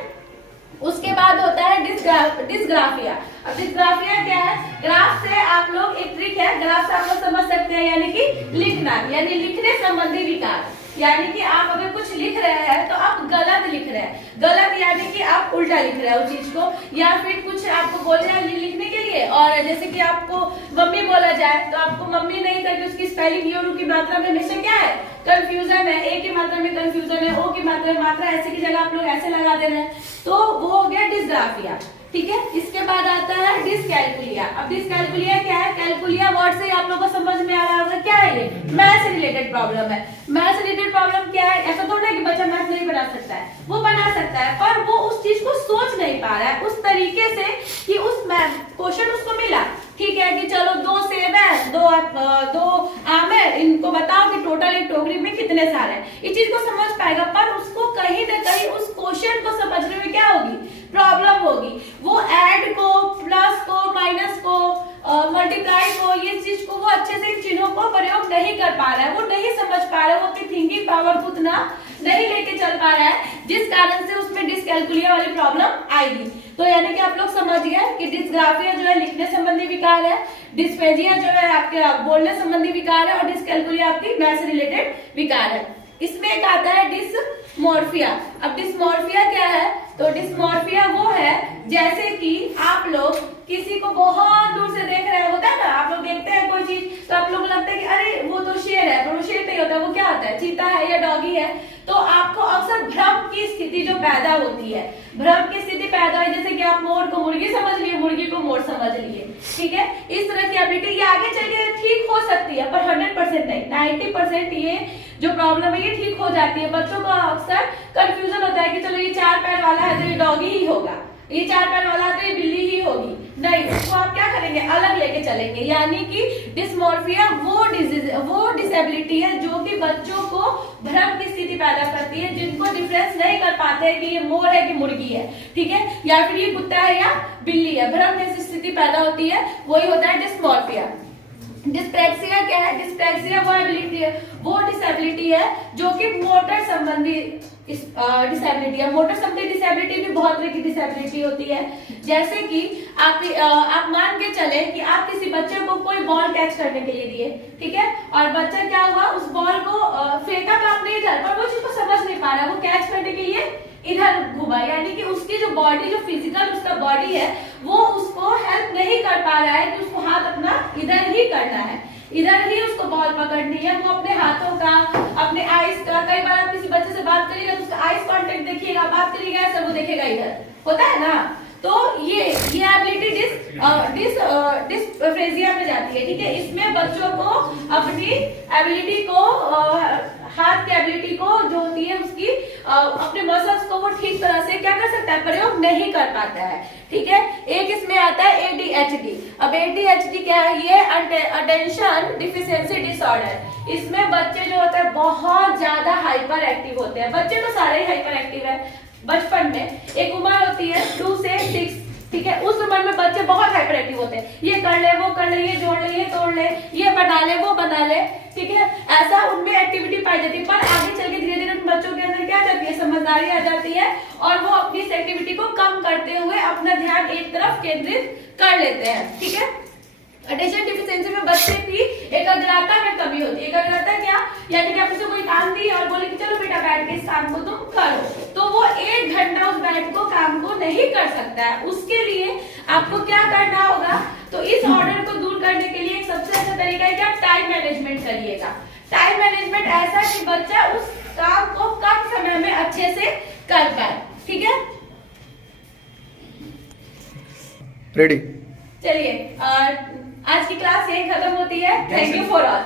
उसके बाद होता है डिस्ग्राफिया। अब डिस्ग्राफिया क्या है, ग्राफ से आप लोग, एक ट्रिक है, ग्राफ से आप लोग समझ सकते हैं, यानी कि लिखना, यानी लिखने संबंधी विकार। यानी कि आप अगर कुछ लिख रहे हैं तो आप गलत लिख रहे हैं, गलत यानी कि आप उल्टा लिख रहे हैं उस चीज को, या फिर कुछ आपको बोला जाए लिखने के लिए, और जैसे कि आपको मम्मी बोला जाए तो आपको मम्मी नहीं करके उसकी स्पेलिंग यू की मात्रा में हमेशा क्या है, कंफ्यूजन है, ए की मात्रा में कंफ्यूजन है, ओ की मात्रा ऐसे की जगह आप लोग ऐसे लगा दे रहे हैं, तो वो हो गया डिस्ग्राफिया, ठीक है। इसके बाद आता है डिसकैलकुलिया। अब डिसकैलकुलिया क्या है, कैलकुलिया वर्ड से आप लोगों को समझ में आ रहा होगा क्या है, ये मैथ से रिलेटेड प्रॉब्लम है। मैथ से रिलेटेड प्रॉब्लम क्या है, ऐसा थोड़ा है कि बच्चा मैथ नहीं बना सकता है, वो बना सकता है, पर वो उस चीज को सोच नहीं पा रहा है उस तरीके से कि उस क्वेश्चन उसको मिला, ठीक है, कि चलो 2 सेब है, 2 आम है, इनको बताओ कि टोटल एक टोकरी में कितने सारे हैं, इस चीज को समझ पाएगा, पर उसको कहीं ना कहीं उस क्वेश्चन को समझने में क्या होगी, प्रॉब्लम होगी। वो ऐड को, प्लस को, माइनस को, मल्टीप्लाई को, ये चीज को वो अच्छे से चिन्हों को प्रयोग नहीं कर पा रहा है, वो नहीं समझ पा रहा है, वो अपनी थिंकिंग पावर को उतना नहीं लेके चल पा रहा है, जिस कारण से उसमें डिसकैलकुलिया वाली प्रॉब्लम आएगी। तो यानी कि आप लोग समझ गए कि डिस्ग्राफिया जो है लिखने संबंधी विकार है, डिस्फेजिया जो है आपके बोलने संबंधी विकार है, और डिसकैलकुलिया आपकी मैथ से रिलेटेड विकार है। इसमें एक आता है डिसमॉर्फिया। अब डिसमॉर्फिया क्या है, तो डिसमॉर्फिया वो है जैसे कि आप लोग किसी को बहुत दूर से देख रहे होता है ना, आप लोग देखते हैं कोई चीज तो आप लोग को लगता है कि अरे वो तो शेर है, पर वो शेर नहीं होता, वो क्या होता है, चीता है या डॉगी है। तो आपको अक्सर भ्रम की स्थिति जो पैदा होती है, भ्रम की स्थिति पैदा हुई, जैसे कि आप मोर को मुर्गी समझ लिए, मुर्गी को मोर समझ लिए, ठीक है। इस तरह की एबिलिटी ये आगे चल के ठीक हो सकती है, पर 100% नहीं, 90% ये जो प्रॉब्लम है ये ठीक हो जाती है। बच्चों को अक्सर कंफ्यूजन होता है कि चलो ये 4 पैर वाला है तो ये डॉगी ही होगा, ये 4 पैर वाला तो ये बिल्ली ही होगी, नहीं, उसको आप क्या करेंगे, अलग लेके चलेंगे। यानी कि डिस्मॉर्फिया वो डिसेबिलिटी है जो कि बच्चों को भ्रम की स्थिति पैदा करती है, जिनको डिफरेंस नहीं कर पाते हैं कि ये मोर है कि मुर्गी है, ठीक है, या फिर ये कुत्ता है या बिल्ली है, भ्रम जैसी स्थिति पैदा होती है, वही होता है डिस्मॉर्फिया। डिस्प्रैक्सिया क्या है? डिस्प्रैक्सिया वो डिसेबिलिटी है जो कि मोटर संबंधी डिसेबिलिटी है। मोटर संबंधी डिसेबिलिटी भी बहुत तरह की डिसेबिलिटी होती है, जैसे कि आप मान के चले कि आप किसी बच्चे को कोई बॉल कैच करने के लिए दिए, ठीक है, और बच्चा क्या हुआ, उस बॉल को फेंका तो आपने इधर, पर वो चीज को समझ नहीं पा रहा, वो कैच करने के लिए इधर घुमा, यानी कि उसकी जो बॉडी, जो फिजिकल उसका बॉडी है, वो उसको हेल्प नहीं कर पा रहा है कि उसको हाथ अपना इधर ही करना है, इधर ही उसको बॉल पकड़नी है। वो अपने हाथों का, अपने आईज का, कई बार आप किसी बच्चे से बात करिएगा तो उसका आईज कांटेक्ट देखिएगा, बात करिएगा ऐसा, वो देखेगा इधर, होता है ना। तो ये एबिलिटी डिस्प्रेजिया में जाती है, ठीक है। इसमें बच्चों को अपनी एबिलिटी को, हाथ की एबिलिटी को जो होती है उसकी, अपने मसल्स को वो ठीक तरह से क्या कर सकता है, प्रयोग नहीं कर पाता है, ठीक है। एक इसमें आता है ADHD। अब ADHD क्या है? ये अटेंशन डिफिशिएंसी डिसऑर्डर। इसमें बच्चे जो होते हैं बहुत ज्यादा हाइपर एक्टिव होते हैं। बच्चे तो सारे ही हाइपर एक्टिव है। बचपन में एक उम्र होती है 2 से 6, ठीक है, उस उम्र में बच्चे बहुत हाइपर एक्टिव होते हैं, ये कर ले, वो कर ले, ये जोड़ ले, ये तोड़ ले, ये बना ले, वो बना ले, ठीक है, ऐसा उनमें एक्टिविटी पाई जाती है। पर आगे चल के धीरे धीरे उन बच्चों के अंदर क्या जाती है, समझदारी आ जाती है, और वो अपनी इस एक्टिविटी को कम करते हुए अपना ध्यान एक तरफ केंद्रित कर लेते हैं, ठीक है। अटेंशन डिफिशिएंसी में बच्चे की एकाग्रता में कमी होती है। एकाग्रता क्या? यानी कि आप उसे कोई काम दी और बोले कि चलो बेटा बैठ के इस काम को तुम करो, तो वो 1 घंटा उस बैठ को काम को नहीं कर सकता है। उसके लिए आपको क्या करना होगा, तो इस ऑर्डर को दूर करने के लिए एक सबसे अच्छा तरीका है कि आप टाइम मैनेजमेंट करिएगा। टाइम मैनेजमेंट ऐसा कि बच्चा उस काम को कम समय में अच्छे से कर पाए, ठीक है। रेडी। चलिए, आज की क्लास यही खत्म होती है। Thank you for all.